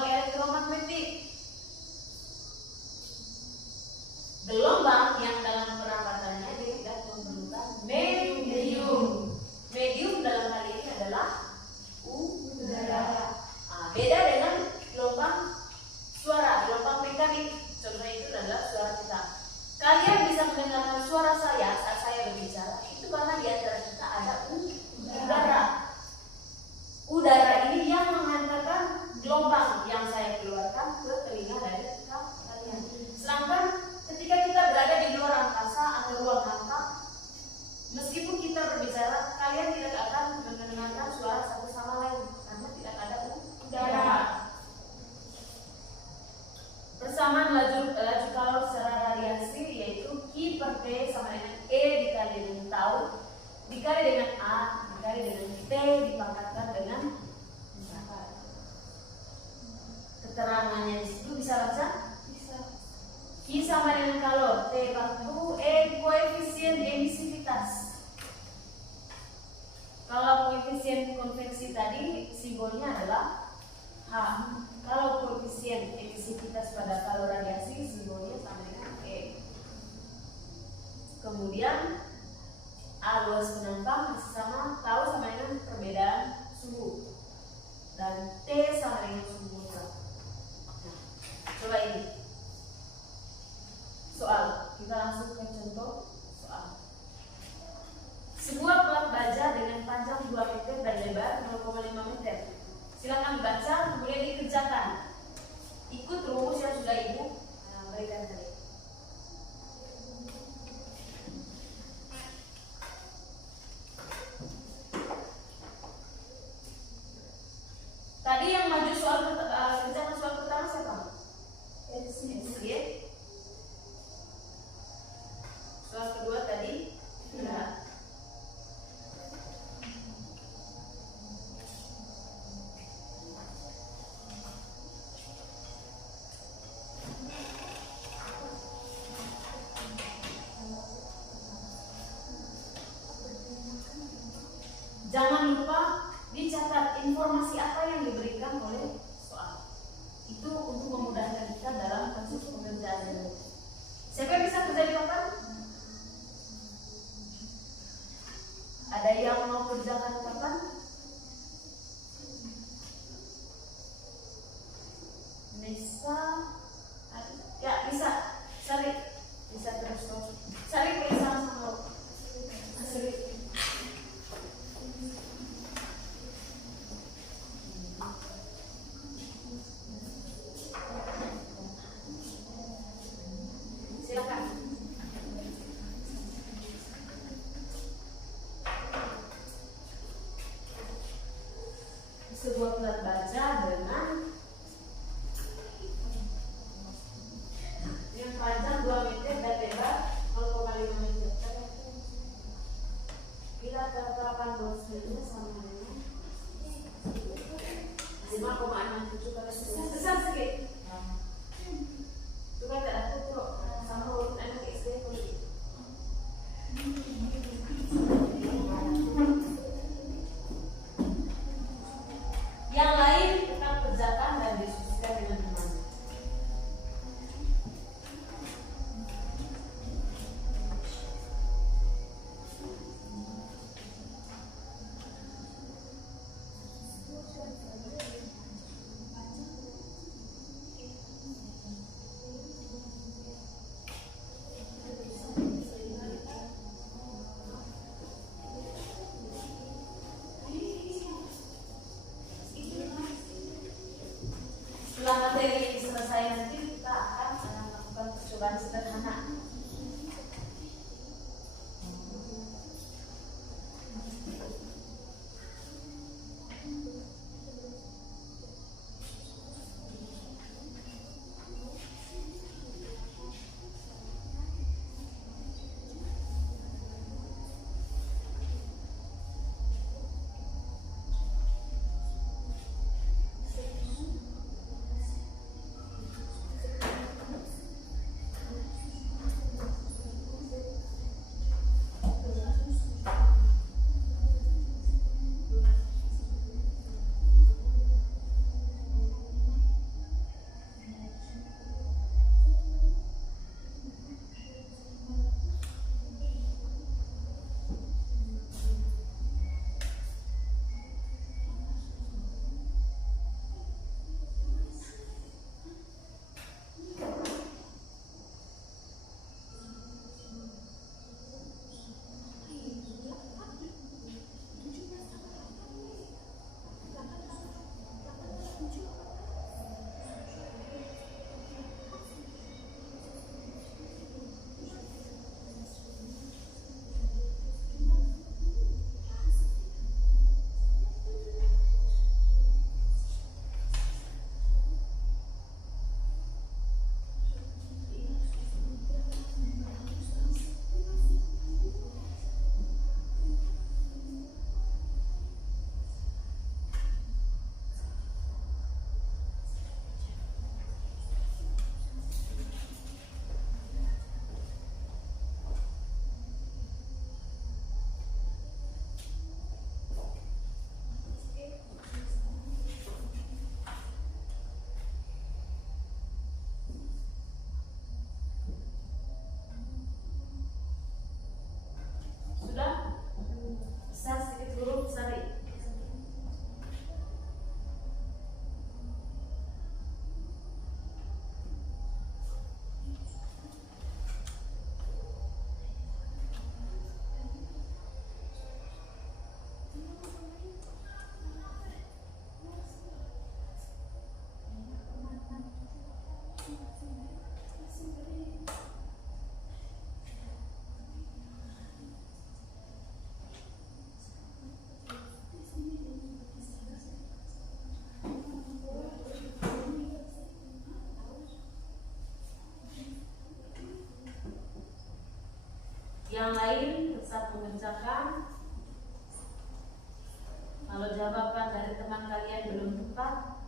Bisa baca? Bisa. Q sama dengan kalor. T waktu, E koefisien emisivitas. Kalau koefisien konveksi tadi simbolnya adalah H. Kalau koefisien emisivitas pada kalor radiasi simbolnya sama dengan E. Kemudian A luas penambang masih sama, tahu sama dengan perbedaan suhu. Dan T sama dengan suhu mutlak. Nah, coba ini soal, kita langsung ke contoh soal. Sebuah plat baja dengan panjang 2 meter dan lebar 0,5 meter. Silakan dibaca, kemudian dikerjakan. Ikut rumus yang sudah Ibu berikan tadi. Tadi yang maju soal kerjakan soal pertama siapa? SG. Soal kedua tadi tidak. Jangan lupa dicatat informasi apa yang diberikan oleh soal. Itu untuk memudahkan kita dalam kasus pengerjaan. Siapa yang bisa kerja di papan? Ada yang mau kerjakan papan? Bisa? Ya bisa. Sari, bisa terus. Sari boleh sama-sama. Sari. Silakan. Sebuah plat baja dengan panjang 2 meter dan lebar 0,5 meter. Bila terapkan dosisnya sama dengan 5,67 kali besar sedikit. Itu kan tidak tutup sama urut anak SD kulit. Yang lain tetap kerjakan dan diskusikan dengan teman. Setelah materi ini selesai nanti kita akan melakukan percobaan sederhana. Yang lain tetap mengerjakan. Kalau jawaban dari teman kalian belum tepat,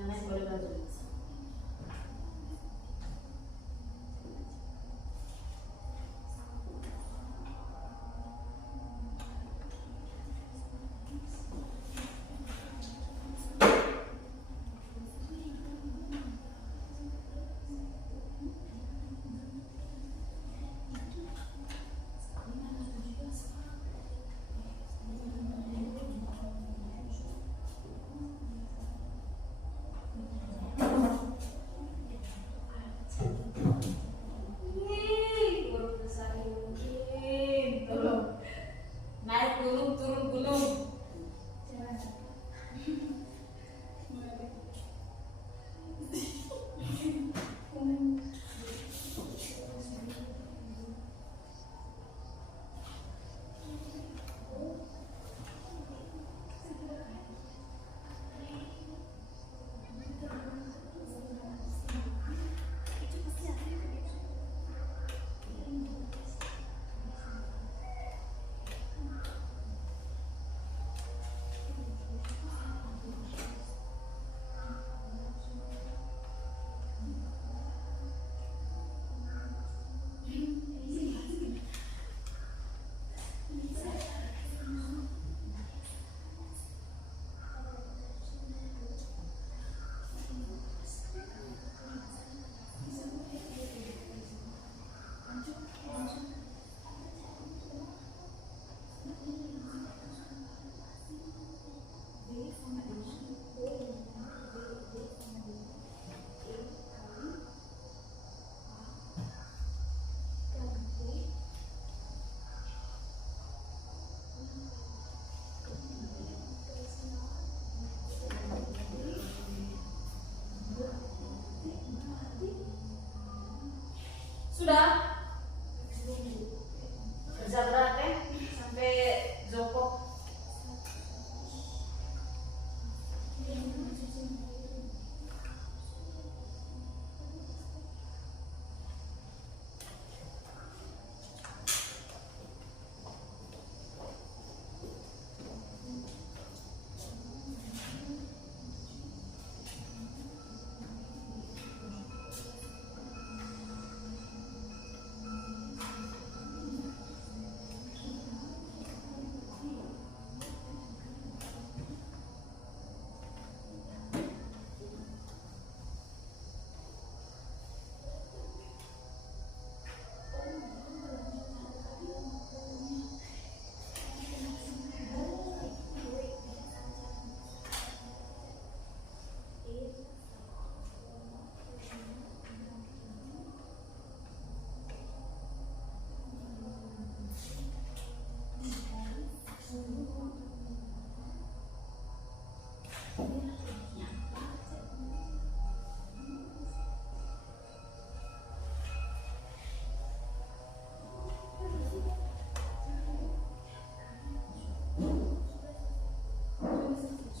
yang lain boleh bantu. Naik gunung, turun gunung. Sudah? Kerja berat ya? Sampai jongkok.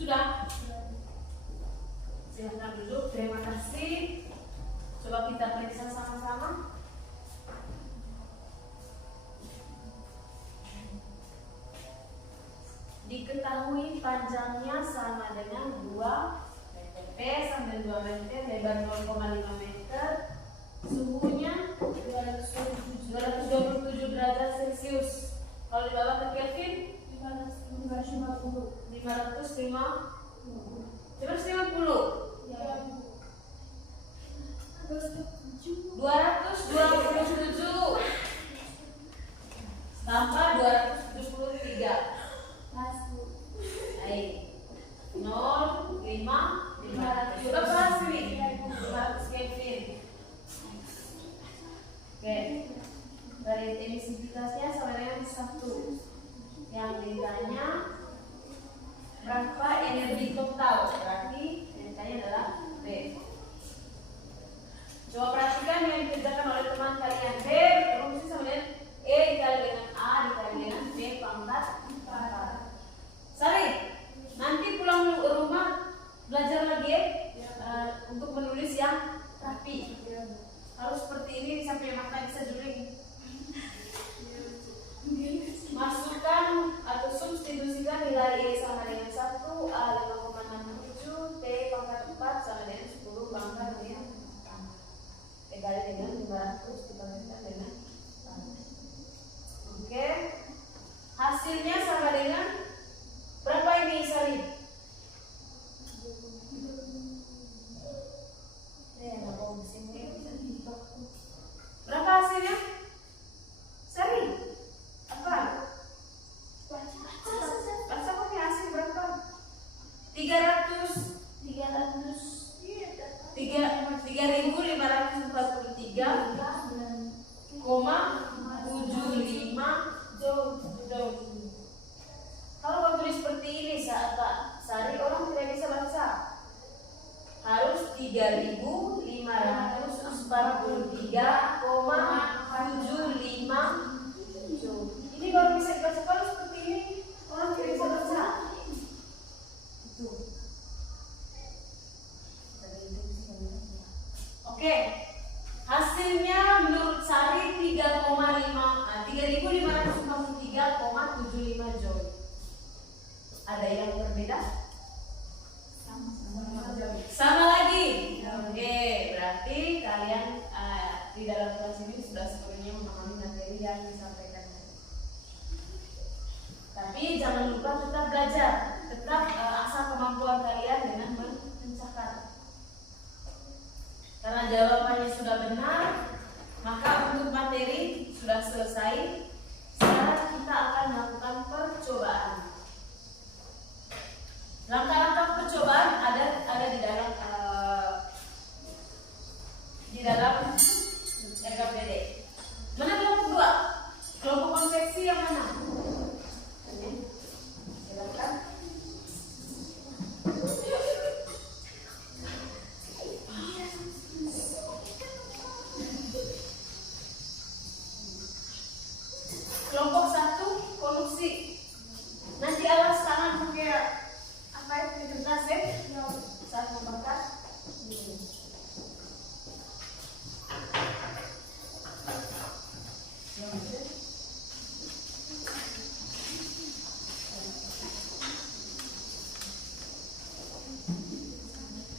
Sudah? Silahkan duduk, terima kasih. Coba kita periksa sama-sama. Diketahui panjangnya sama dengan 2 meter. P sampai 2 meter, lebar 0,5 meter. Suhunya 227 derajat Celcius. Kalau dibawa ke Kelvin 550. 227 tambah 273. Baik. 0, 5, 500. Sudah berhasil nih. 500 Kelvin. Oke. Dari emisivitasnya sama dengan 1. Yang ditanya berapa energi total? Berarti Ini baru bisa dibaca kalau seperti ini. Orang tidak bisa baca. Itu. Oke. Hasilnya menurut Sari 3.543,75 joule. Ada yang berbeda? Sama lagi. Oke, berarti kalian di dalam kelas ini sudah sepenuhnya memahami materi yang disampaikan. Tapi jangan lupa tetap belajar, tetap asah kemampuan kalian dengan mencatat. Karena jawabannya sudah benar, maka untuk materi sudah selesai. Sekarang kita akan melakukan percobaan. Langkah-langkah percobaan ada di dalam RKPD. Mana kelompok 2? Kelompok konveksi yang mana? Silakan. Kelompok 1 kolusi. Nanti alas tangan pakai apa itu di kertas ya? Saat membakar.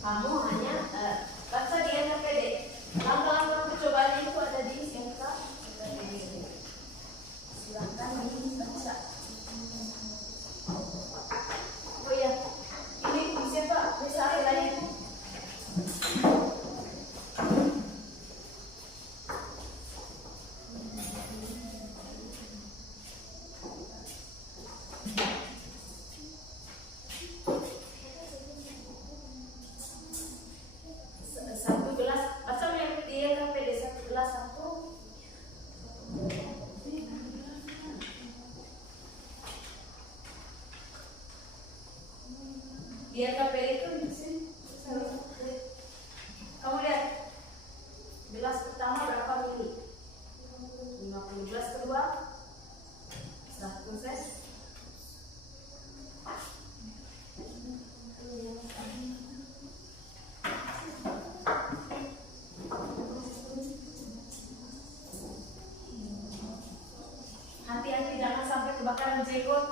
Kamu hanya baca di RKPD. Langkah-langkah percobaan itu ada di RKPD. Silakan dibaca. Oh iya, ini siapa? Bisa lain. Satu gelas, baca yang di RKPD 1 gelas 1. Di RKPD itu di sini. Kamu lihat gelas pertama berapa mili? 50. Gelas kedua 100 set. Hati-hati jangan sampai kebakaran jenggot.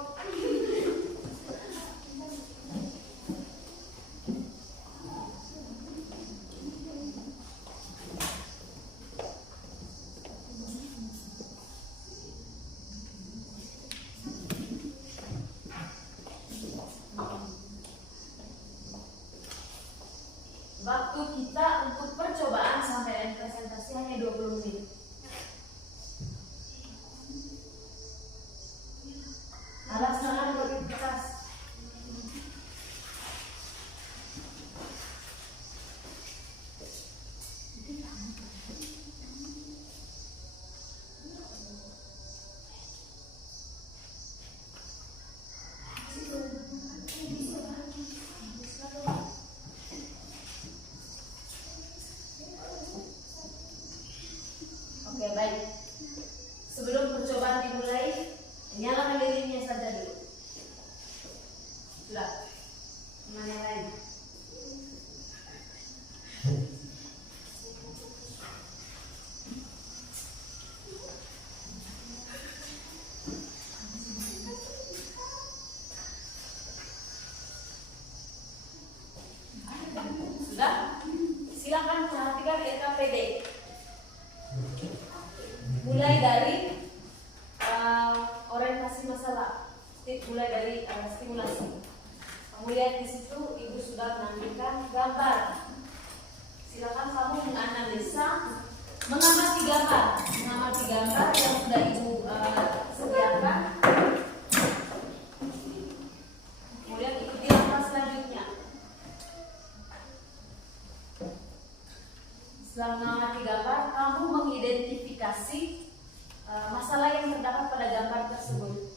Waktu kita untuk percobaan sampai dan presentasi hanya 20 menit. Alas tangan bagi kertas. Oke, baik. Sebelum percobaan dimulai, nyalakan lilinnya saja dulu. Sudah. Mana yang lain? Sudah? Silakan perhatikan RKPD. Mulai dari orientasi masalah, mulai dari stimulasi. Kamu lihat di situ, ibu sudah menampilkan gambar. Silakan kamu menganalisa, mengamati gambar yang sudah ibu sediakan. Kemudian ikuti langkah selanjutnya. Setelah mengamati gambar, kamu mengidentifikasi masalah yang terdapat pada gambar tersebut.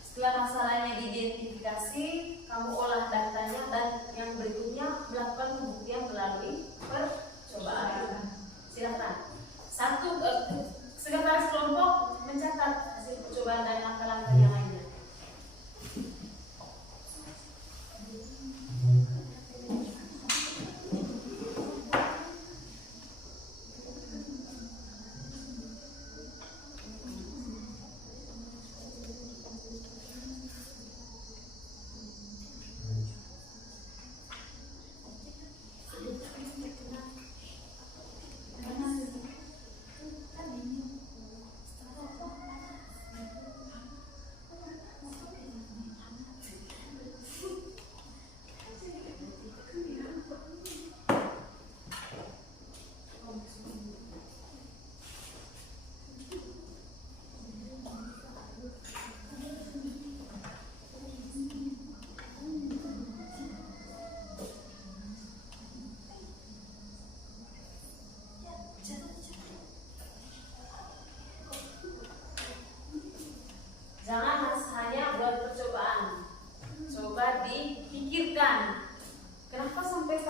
Setelah masalahnya diidentifikasi, kamu olah datanya dan yang berikutnya melakukan pembuktian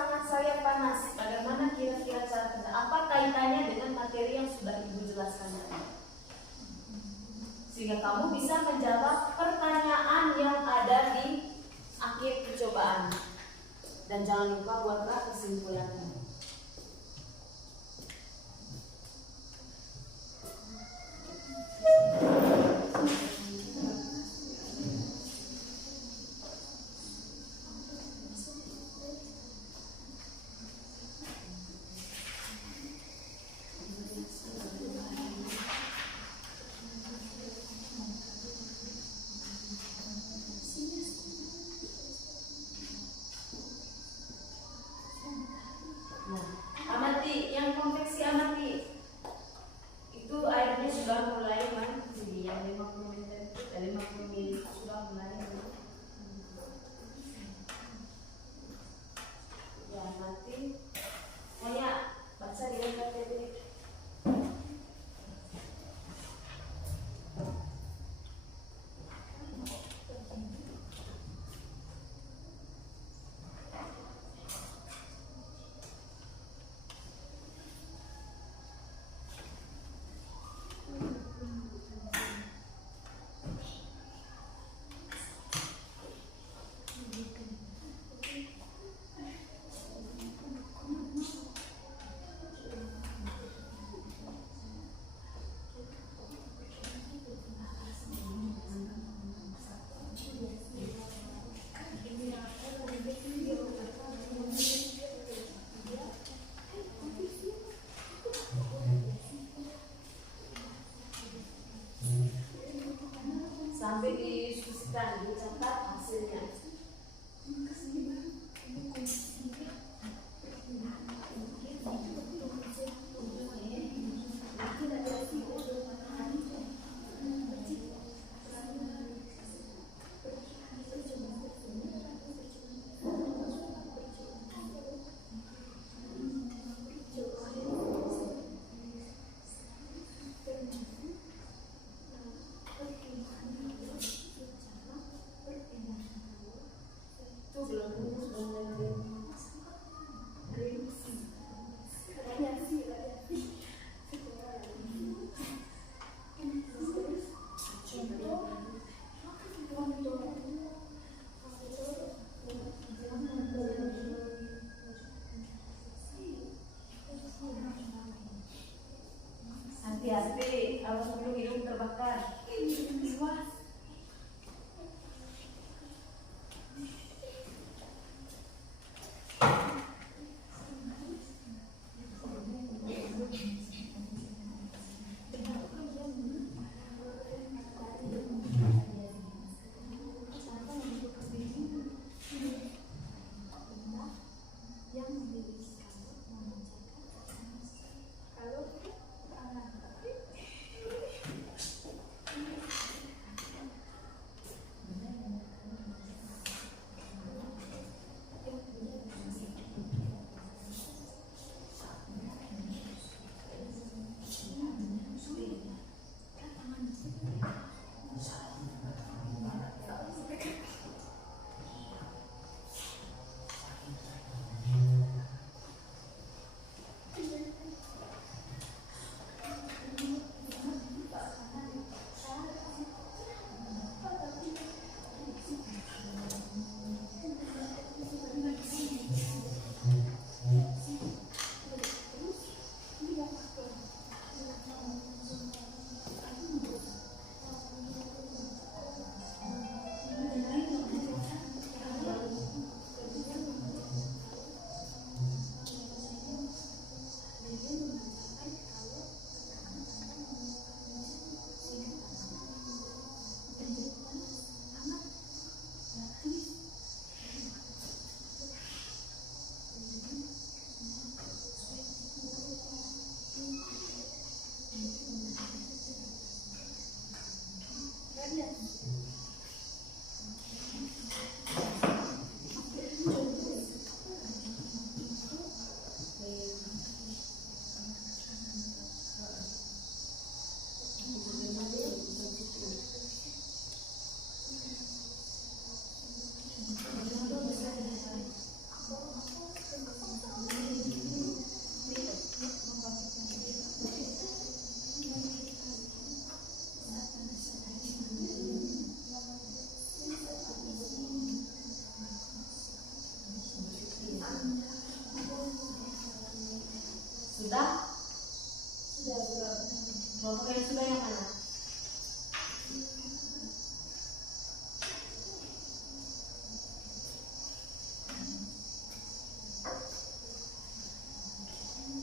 sangat saya panas. Bagaimana kira-kira cara kerja? Apa kaitannya dengan materi yang sudah Ibu jelaskan tadi? Sehingga kamu bisa menjawab pertanyaan yang ada di akhir percobaan. Dan jangan lupa buatlah kesimpulannya.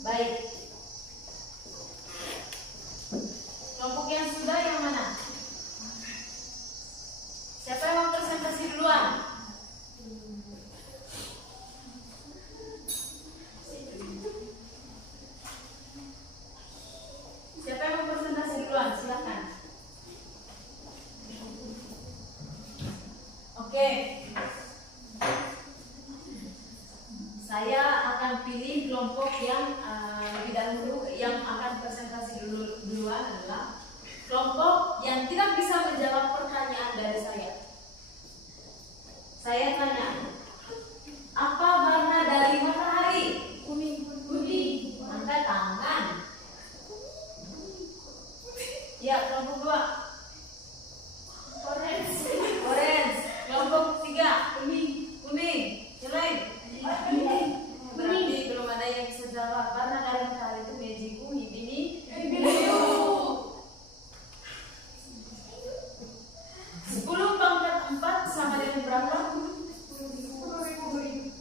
Baik. Kelompok yang sudah yang mana? Siapa yang mau presentasi duluan? Siapa yang mau presentasi duluan? Silakan. Oke. Saya akan pilih kelompok yang lebih dahulu yang akan presentasi duluan adalah kelompok yang tidak bisa menjawab pertanyaan dari saya. Saya tanya, apa warna dari matahari? Kuning. Kuning. Angkat tangan. Ya, kelompok 2. Orange. Orange. Kelompok 3. Kuning. Kuning. Yang lain? Kuning. Berarti belum ada yang bisa jawab. Warna dari matahari itu mejiku, hibini, Biru. 10 pangkat 4 sama dengan berapa? 10.000.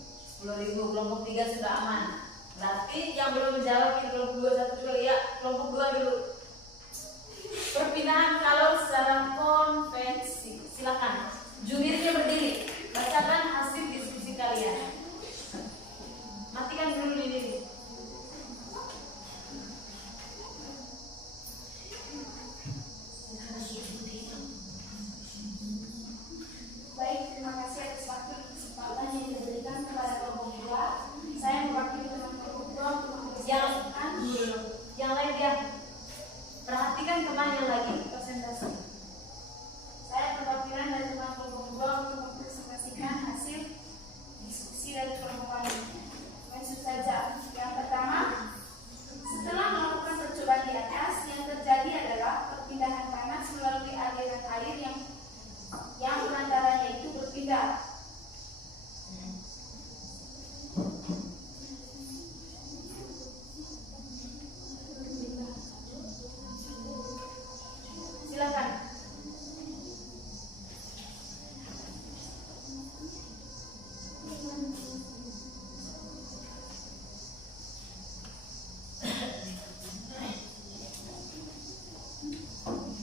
10.000. Kelompok 3 sudah aman. Berarti yang belum menjawab ini kelompok 2 satu dulu ya. Kelompok 2 dulu. Perpindahan kalor secara konvensi. Silakan. Jubirnya berdiri. Bacakan hasil diskusi kalian. Matikan dulu ini. Baik, terima kasih atas waktu dan kesempatan yang diberikan kepada kelompok 2. Saya mewakili teman kelompok 2 untuk mempresentasikan. Yang lain dia. Perhatikan teman yang lagi presentasi. Saya perwakilan dari teman kelompok 2 untuk mempresentasikan hasil diskusi dari kelompok kami. Langsung saja. Yang pertama, setelah melakukan percobaan di atas, yang terjadi adalah perpindahan panas melalui aliran air yang perantaranya itu berpindah. Silakan.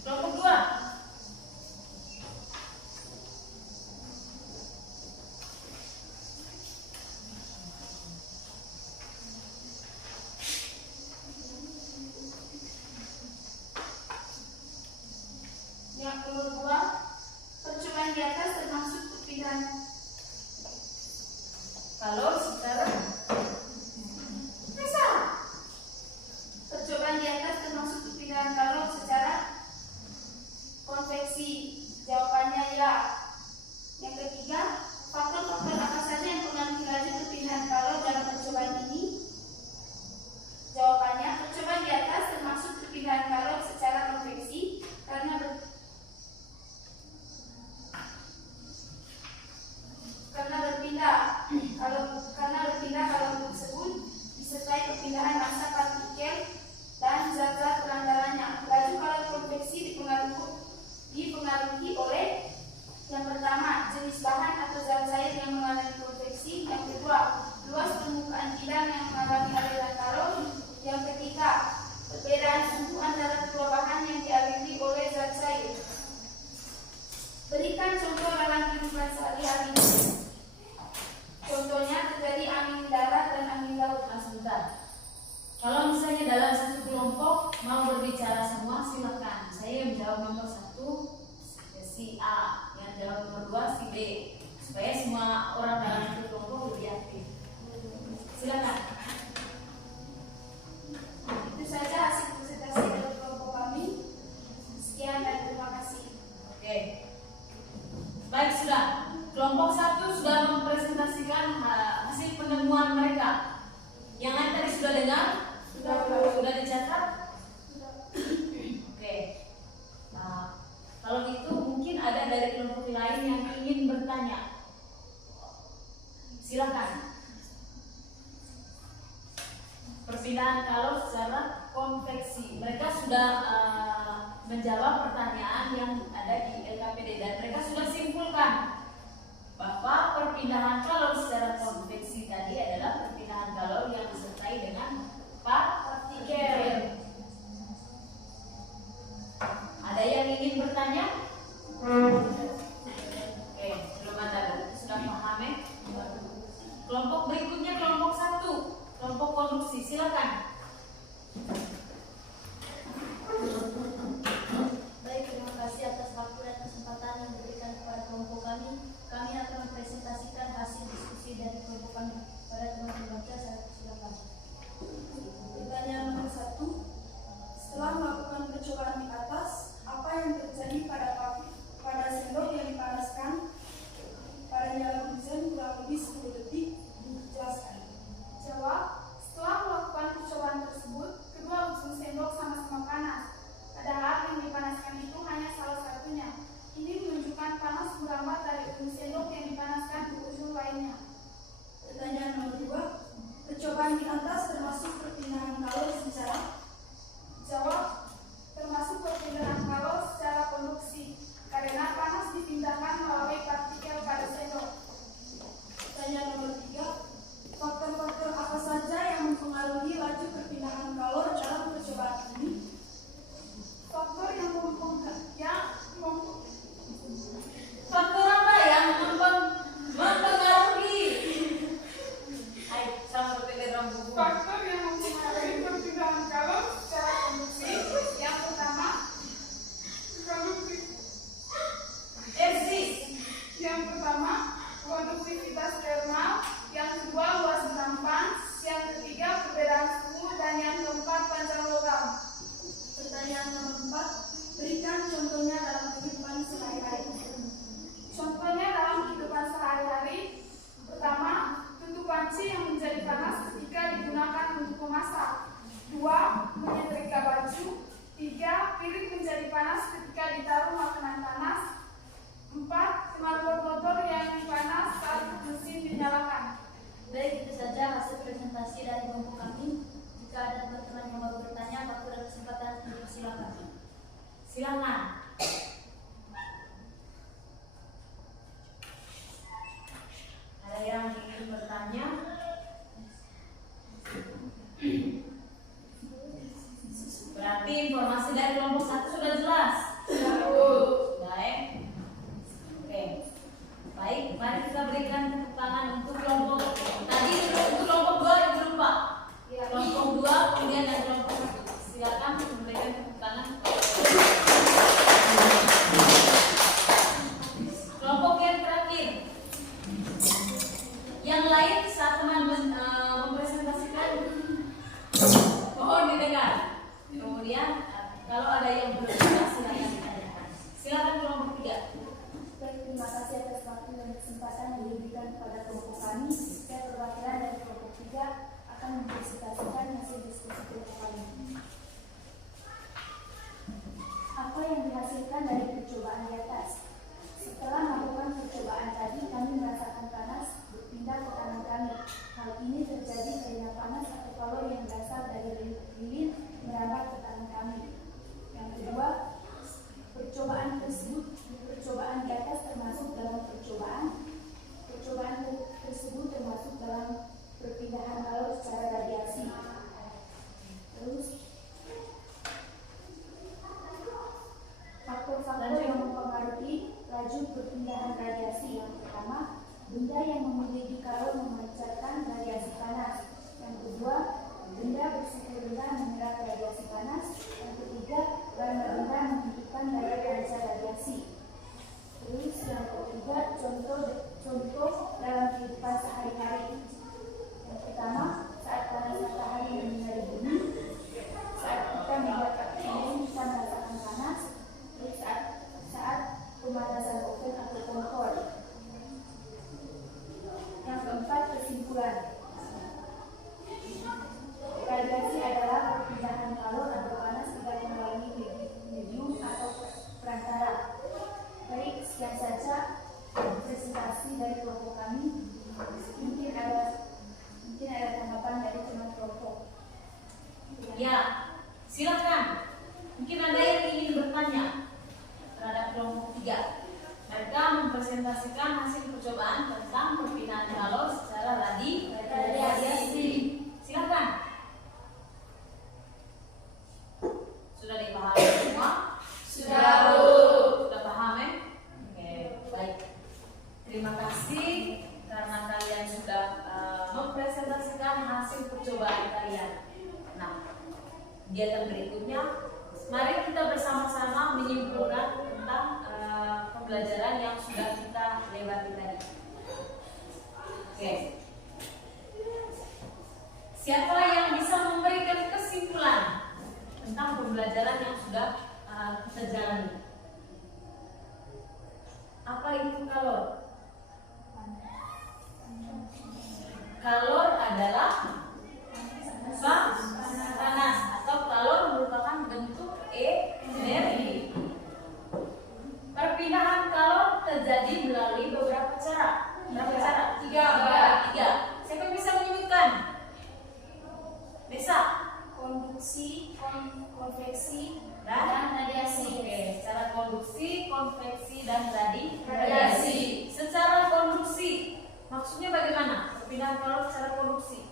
Kelompok 2. Yang kedua, percobaan di atas termasuk perpindahan Kalau secara percobaan di atas termasuk perpindahan kalor secara konveksi. Jawabannya ya. Yang ketiga, faktor-faktor apa saja yang mengaruhi laju perpindahan kalor dalam percobaan ini? Jawabannya, percobaan di atas termasuk perpindahan kalor secara konveksi karena berpindah kalor tersebut disertai perpindahan massa partikel dan zat-zat perantaranya. Laju kalor konveksi dipengaruhi oleh yang pertama, jenis bahan atau zat cair yang mengalami konveksi. Yang kedua, luas permukaan bidang yang mengalami aliran kalor. Yang ketiga, perbedaan suhu antara dua bahan yang dialiri oleh zat cair. Berikan contoh dalam kehidupan sehari-hari. Contohnya terjadi angin darat dan angin laut. sebentar. Kalau misalnya dalam satu kelompok mau berbicara semua, silakan. Saya yang jawab nomor 1 si A, yang jawab nomor 2 si B, supaya semua orang dalam satu kelompok lebih aktif. Silakan. Itu saja hasil presentasi dari kelompok kami. Sekian dan terima kasih. Oke. Baik, sudah. Kelompok 1 sudah mempresentasikan hasil penemuan mereka. Yang lain tadi sudah dengar? Sudah dicatat? Oke. Nah, kalau gitu mungkin ada dari kelompok lain yang ingin bertanya. Silakan. Perpindahan kalor secara konveksi. Mereka sudah menjawab pertanyaan yang ada di LKPD dan mereka sudah simpulkan bahwa perpindahan kalor secara konveksi tadi adalah perpindahan kalor yang disertai dengan konduksi. Silakan. Baik, terima kasih atas waktu dan kesempatan yang diberikan kepada kelompok kami. Kami akan mempresentasikan hasil diskusi dari kelompok kami. Pada teman-teman baca, saya silakan. Pertanyaan nomor 1. Setelah melakukan percobaan di atas, apa yang terjadi pada sendok yang dipanaskan pada nyala hujan kurang lebih 10 detik? Dijelaskan. Jawab. Setelah melakukan percobaan tersebut, kedua ujung sendok sama-sama panas. Padahal yang dipanaskan itu hanya salah satunya. Ini menunjukkan panas merambat dari ujung sendok yang dipanaskan ke ujung lainnya. Pertanyaan nomor 2. Percobaan di atas termasuk perpindahan kalor secara? Jawab. Termasuk perpindahan kalor secara konduksi, karena panas dipindahkan melalui partikel pada sendok. Pertanyaan nomor 3. Faktor-faktor apa saja yang mempengaruhi laju perpindahan kalor dalam percobaan ini? Faktor yang Faktor apa yang mempengaruhi? Hai, sama berpikir dong buku. Faktor yang mempengaruhi perpindahan kalor secara konduksi. Yang pertama, konduktivitas thermal. Yang kedua, luas gelombang. Yang ketiga, perbedaan suhu. Dan yang keempat, panjang logam. Pertanyaan nomor 4. Berikan contohnya dalam kehidupan sehari-hari. Contohnya dalam kehidupan sehari-hari. Pertama, tutup panci yang menjadi panas ketika digunakan untuk memasak. 2. Menyetrika baju. 3. Piring menjadi panas ketika ditaruh makanan panas. 4. Knalpot motor yang panas saat mesin dinyalakan. Baik, itu saja hasil presentasi dari kelompok kami. Jika ada teman-teman yang mau bertanya, waktu dan kesempatan dipersilakan. Silakan. Ada yang ingin bertanya? Berarti informasi dari kelompok 1 sudah jelas. Baik. Oke. Baik, mari kita berikan tepuk tangan untuk kelompok tadi, untuk kelompok 2 yang belum Pak. Kelompok 2 kemudian dan kelompok 1. Silakan memberikan tepuk tangan. Kelompok yang terakhir. Yang lain saat teman mempresentasikan mohon didengar. Kemudian kalau ada yang belum jelas silakan ditanyakan. Silakan kelompok 3. Baik, terima kasih atas waktu dan kesempatan yang diberikan kepada kelompok kami. Saya perwakilan dari kelompok 3 akan mempresentasikan hasil diskusi kelompok kami. Apa yang dihasilkan dari percobaan di atas? Setelah melakukan percobaan tadi, kami merasakan panas berpindah ke tangan kami. Hal ini terjadi karena panas atau kalor yang berasal dari lilin merambat ke tangan kami. Yang kedua, percobaan di atas termasuk dalam percobaan tersebut termasuk dalam perpindahan kalor secara radiasi. Terus faktor-faktor yang mempengaruhi laju perpindahan radiasi. Yang pertama, benda yang memiliki kalor memancarkan radiasi mendengarkan hasil percobaan kalian. Nah, kegiatan berikutnya, mari kita bersama-sama menyimpulkan tentang pembelajaran yang sudah kita lewati tadi. Oke. Siapa yang bisa memberikan kesimpulan tentang pembelajaran yang sudah kita jalani? Apa itu kalor? Kalor adalah panas atau kalor merupakan bentuk energi. Perpindahan kalor terjadi melalui beberapa cara. Berapa cara? Tiga. Siapa yang bisa menyebutkan? Desa. Konduksi, konveksi, Dan radiasi. Oke, secara konduksi, konveksi, dan radiasi. Secara konduksi, maksudnya bagaimana? Perpindahan kalor secara konduksi.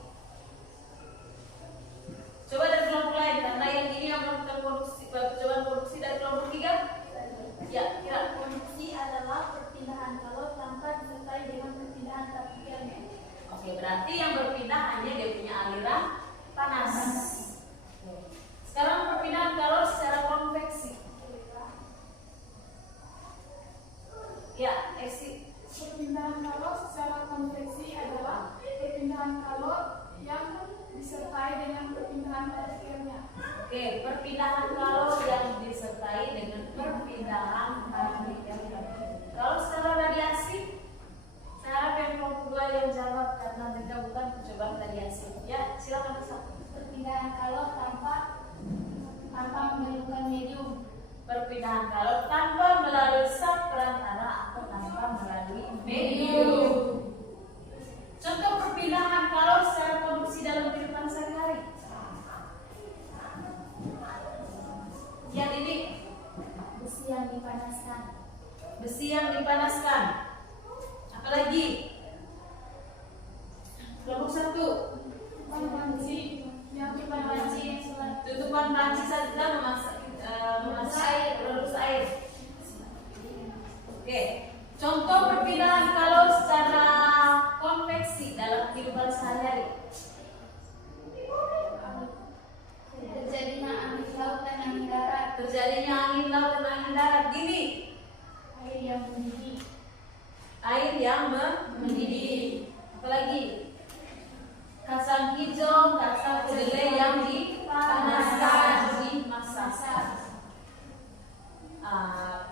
Coba dari kelompok lain, karena yang ini yang melakukan percobaan konduksi dari kelompok 3. Ya, kira. Konduksi adalah perpindahan kalor tanpa disertai dengan perpindahan partikelnya. Oke, berarti yang berpindah hanya dia punya aliran panas. Sekarang perpindahan kalor secara konveksi. Ya, Esi. Perpindahan kalor secara konveksi adalah perpindahan kalor yang disertai dengan perpindahan partikelnya. Oke, perpindahan kalor yang disertai dengan perpindahan partikel. Kalau secara radiasi, saya harap yang kelompok 2 yang jawab karena mereka bukan percobaan radiasi. Ya, silakan Nisa. Perpindahan kalor tanpa memerlukan medium. Perpindahan kalor tanpa melalui zat perantara atau tanpa melalui medium. Contoh perpindahan kalor secara konduksi dalam kehidupan sehari-hari. Yang ini Besi yang dipanaskan. besi yang dipanaskan. Apalagi? Kelompok 1. Tutupan panci saat kita memasak rebus air. Oke. Contoh perpindahan kalor secara konveksi dalam kehidupan sehari-hari. Terjadinya angin laut dan angin darat. Terjadinya angin laut dan angin darat. Gini, Air yang mendidih. air yang mendidih. Apalagi? Kacang hijau, kacang kedelai yang dipanaskan, dimasak.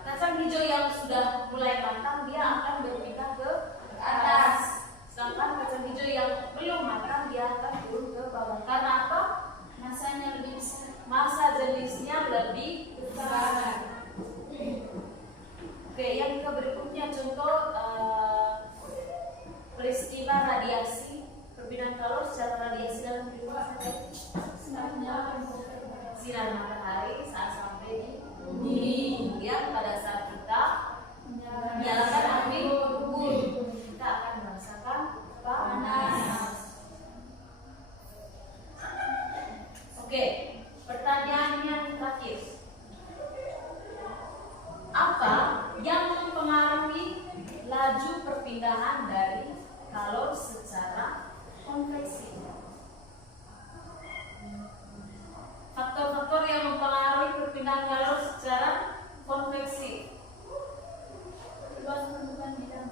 Kacang hijau yang sudah mulai matang dia akan berpindah ke atas. Sedangkan kacang hijau yang belum matang dia akan turun ke bawah. Karena apa? Masanya lebih besar. Masa jenisnya lebih besar. Oke, yang berikutnya contoh peristiwa radiasi. Perpindahan kalor secara radiasi dalam kehidupan sehari-hari. Sinar matahari saat sampai di bumi, kemudian pada saat kita menyalakan api unggun, kita akan merasakan panas. Oke, pertanyaan yang terakhir. Apa yang mempengaruhi laju perpindahan dari kalor secara konveksi? Faktor-faktor yang mempengaruhi perpindahan kalor secara konveksi. Luas permukaan bidang.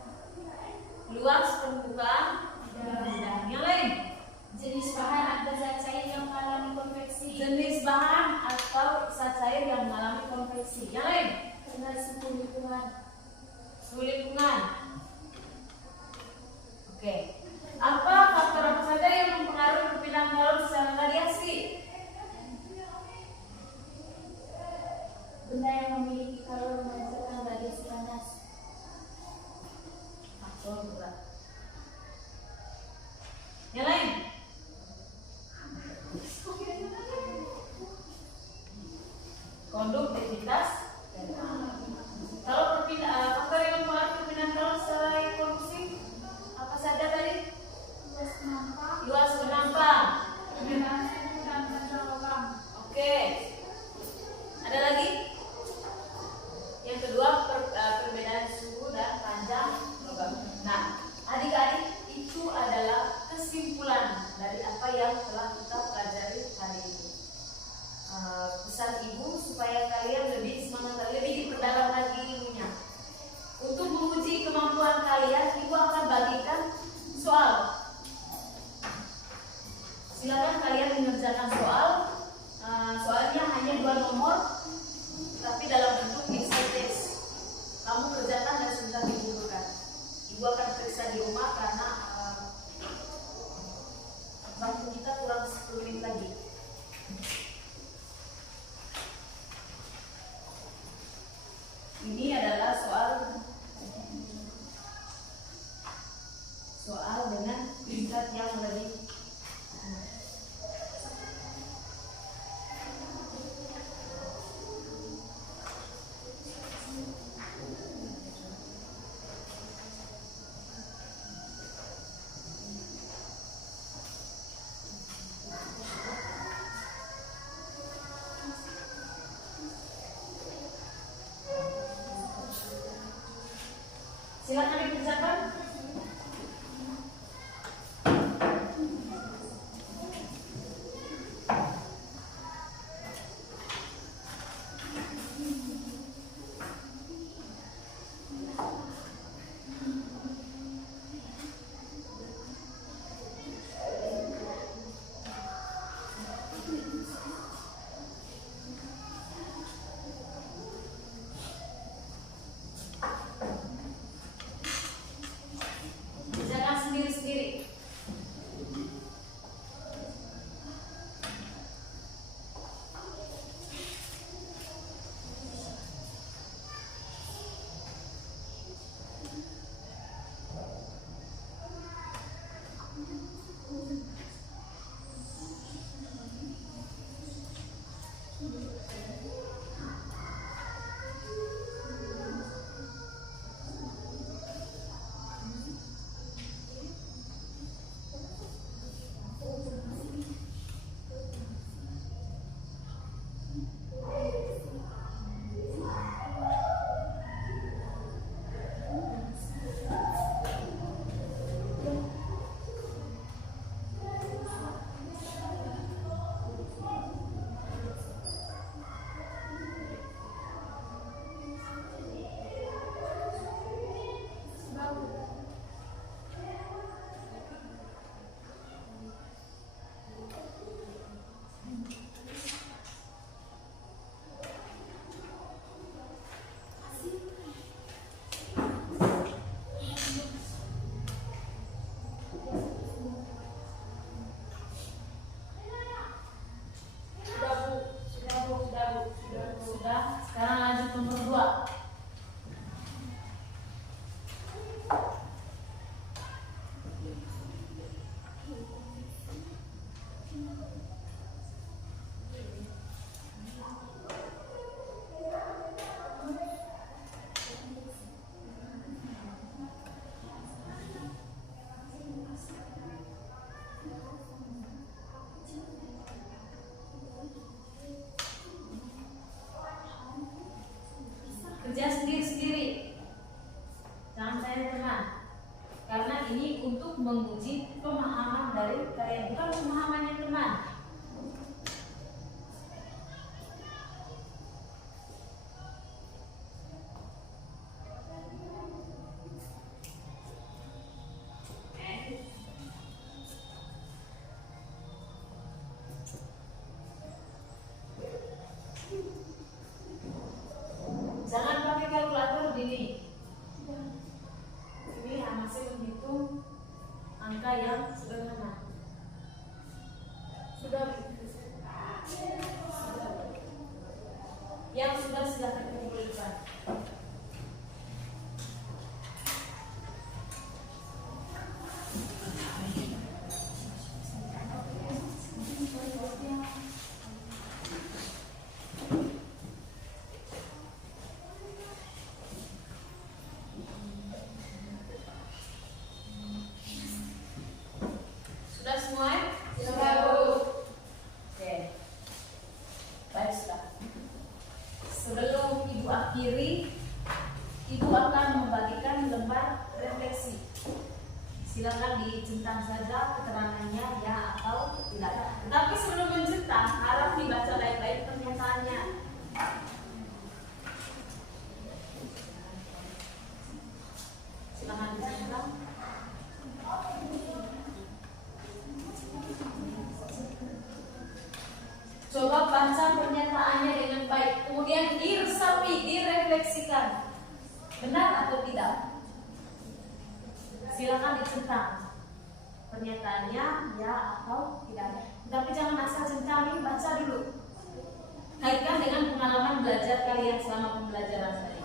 Luas permukaan bidang. Yang lain? Jenis bahan atau zat cair yang mengalami konveksi. Jenis bahan atau zat cair yang mengalami konveksi. Yang lain? Karena suhu lingkungan. Suhu lingkungan. Oke. Apa faktor apa saja yang mempengaruhi perpindahan kalor secara radiasi? Benda yang memiliki kalor memancarkan radiasi panas. Faktor berat. Yang lain? Konduktivitas. Kalau faktor yang mempengaruhi perpindahan kalor secara konduksi apa saja tadi? Luas penampang. Oke. Ada lagi? Yang kedua perbedaan suhu dan panjang logam. Nah, adik-adik itu adalah kesimpulan dari apa yang telah kita pelajari hari ini. Pesan ibu supaya kalian lebih semangat, lebih diperdalam lagi ilmunya. Untuk menguji kemampuan kalian, ibu akan bagikan soal. Silakan kalian mengerjakan soal. Soalnya hanya 2 nomor, tapi dalam bentuk essay test. Kamu kerjakan dan sebentar digugurkan. Ibu akan periksa di rumah karena waktu kita kurang 10 menit lagi. Ini adalah soal dengan tingkat yang lebih silakan dikerjakan. pernyataannya dengan baik, kemudian diresapi, direfleksikan. Benar atau tidak? Silakan dicentang pernyataannya ya atau tidak. Tapi jangan asal centang, baca dulu. Kaitkan dengan pengalaman belajar kalian selama pembelajaran tadi.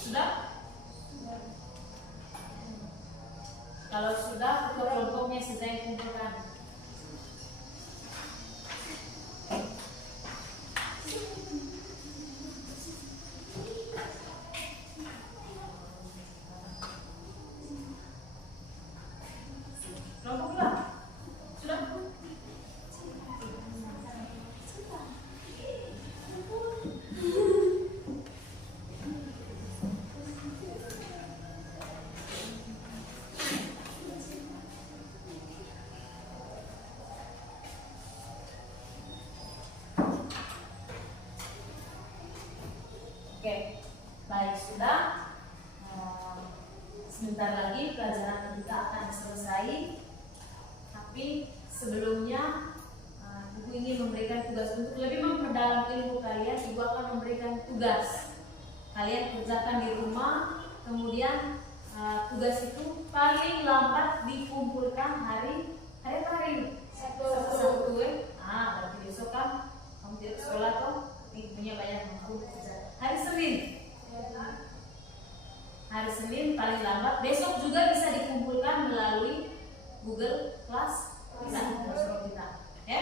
Sudah? Kalau sudah, ketua kelompoknya sudah kumpulkan. Kelompok dua? Sudah? Oke, baik sudah. Sebentar lagi pelajaran kita akan selesai. Tapi sebelumnya, Ibu ingin memberikan tugas untuk lebih memperdalam ilmu kalian. Ibu akan memberikan tugas. Kalian kerjakan di rumah. Kemudian tugas itu paling lambat dikumpulkan hari apa hari ini? Sabtu. Berarti besok kan kamu tidak sekolah toh? Punya banyak waktu kerja. Hari Senin. Hari Senin paling lambat. Besok juga bisa dikumpulkan melalui Google Class kita. Ya?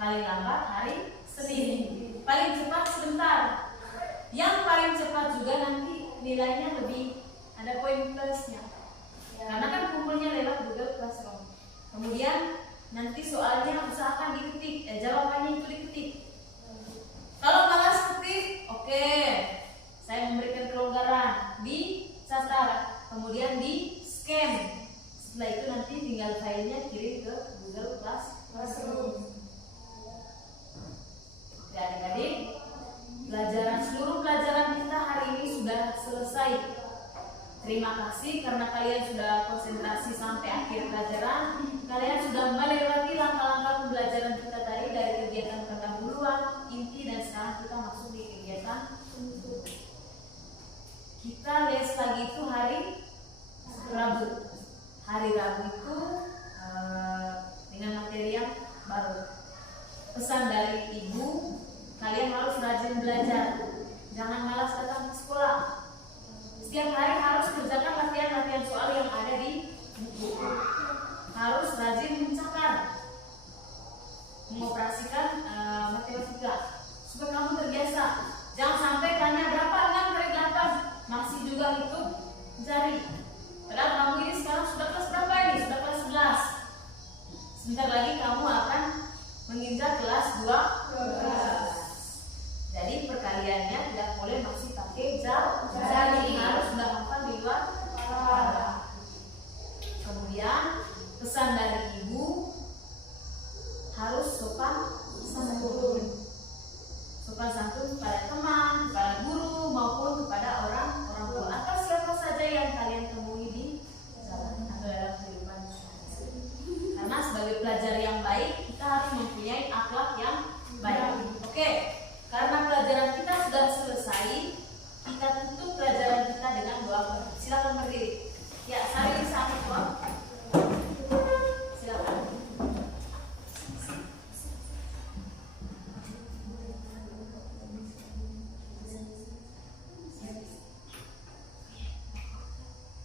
Paling lambat hari Senin. Paling cepat sebentar. Yang paling cepat juga nanti nilainya lebih ada poin plusnya. Karena kan kumpulnya lewat Google Classroom. Kemudian nanti soalnya usahakan diketik, jawabannya itu diketik. Kalau malas ketik, oke. Saya memberikan kelonggaran di catat, kemudian di scan. Setelah itu nanti tinggal filenya kirim ke Google Classroom. Oke adik-adik, seluruh pelajaran kita hari ini sudah selesai. Terima kasih karena kalian sudah konsentrasi sampai akhir pelajaran. Kalian sudah melewati langkah-langkah pembelajaran kita tadi dari kegiatan pendahuluan, inti, dan sekarang kita masuk di kegiatan penutup. Kita les lagi itu hari Rabu. Hari Rabu itu dengan materi yang baru. Pesan dari Ibu, kalian harus rajin belajar. Jangan malas datang ke sekolah. Setiap hari harus kerjakan latihan-latihan soal yang ada di buku. Harus rajin mencatat, mengoperasikan matematika supaya kamu terbiasa. Jangan sampai tanya berapa 6 kali 8 masih juga hitung jari. Padahal kamu ini sekarang sudah kelas berapa ini? Sudah kelas 11. Sebentar lagi kamu akan menginjak kelas 12. Jadi perkaliannya tidak boleh masih pakai jari. Harus sudah hafal di luar kepala. Kemudian pesan dari Ibu harus sopan santun. Sopan santun kepada teman, kepada guru maupun kepada orang tua atau siapa saja yang kalian temui di jalan atau dalam kehidupan. Karena sebagai pelajar yang baik kita harus mempunyai akhlak yang baik. Oke, karena pelajaran kita sudah selesai, kita tutup pelajaran kita dengan doa. Silakan berdiri. Ya, saya di sana doa. Silakan.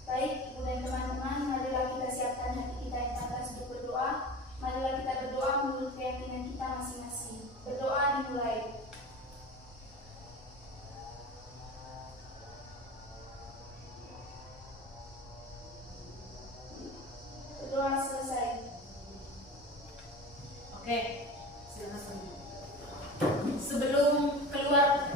Baik, Ibu dan teman-teman, marilah kita siapkan hati kita yang pantas untuk berdoa. Marilah kita berdoa menurut keyakinan kita masing-masing. Berdoa dimulai. Berdoa selesai. Oke, silakan. sebelum keluar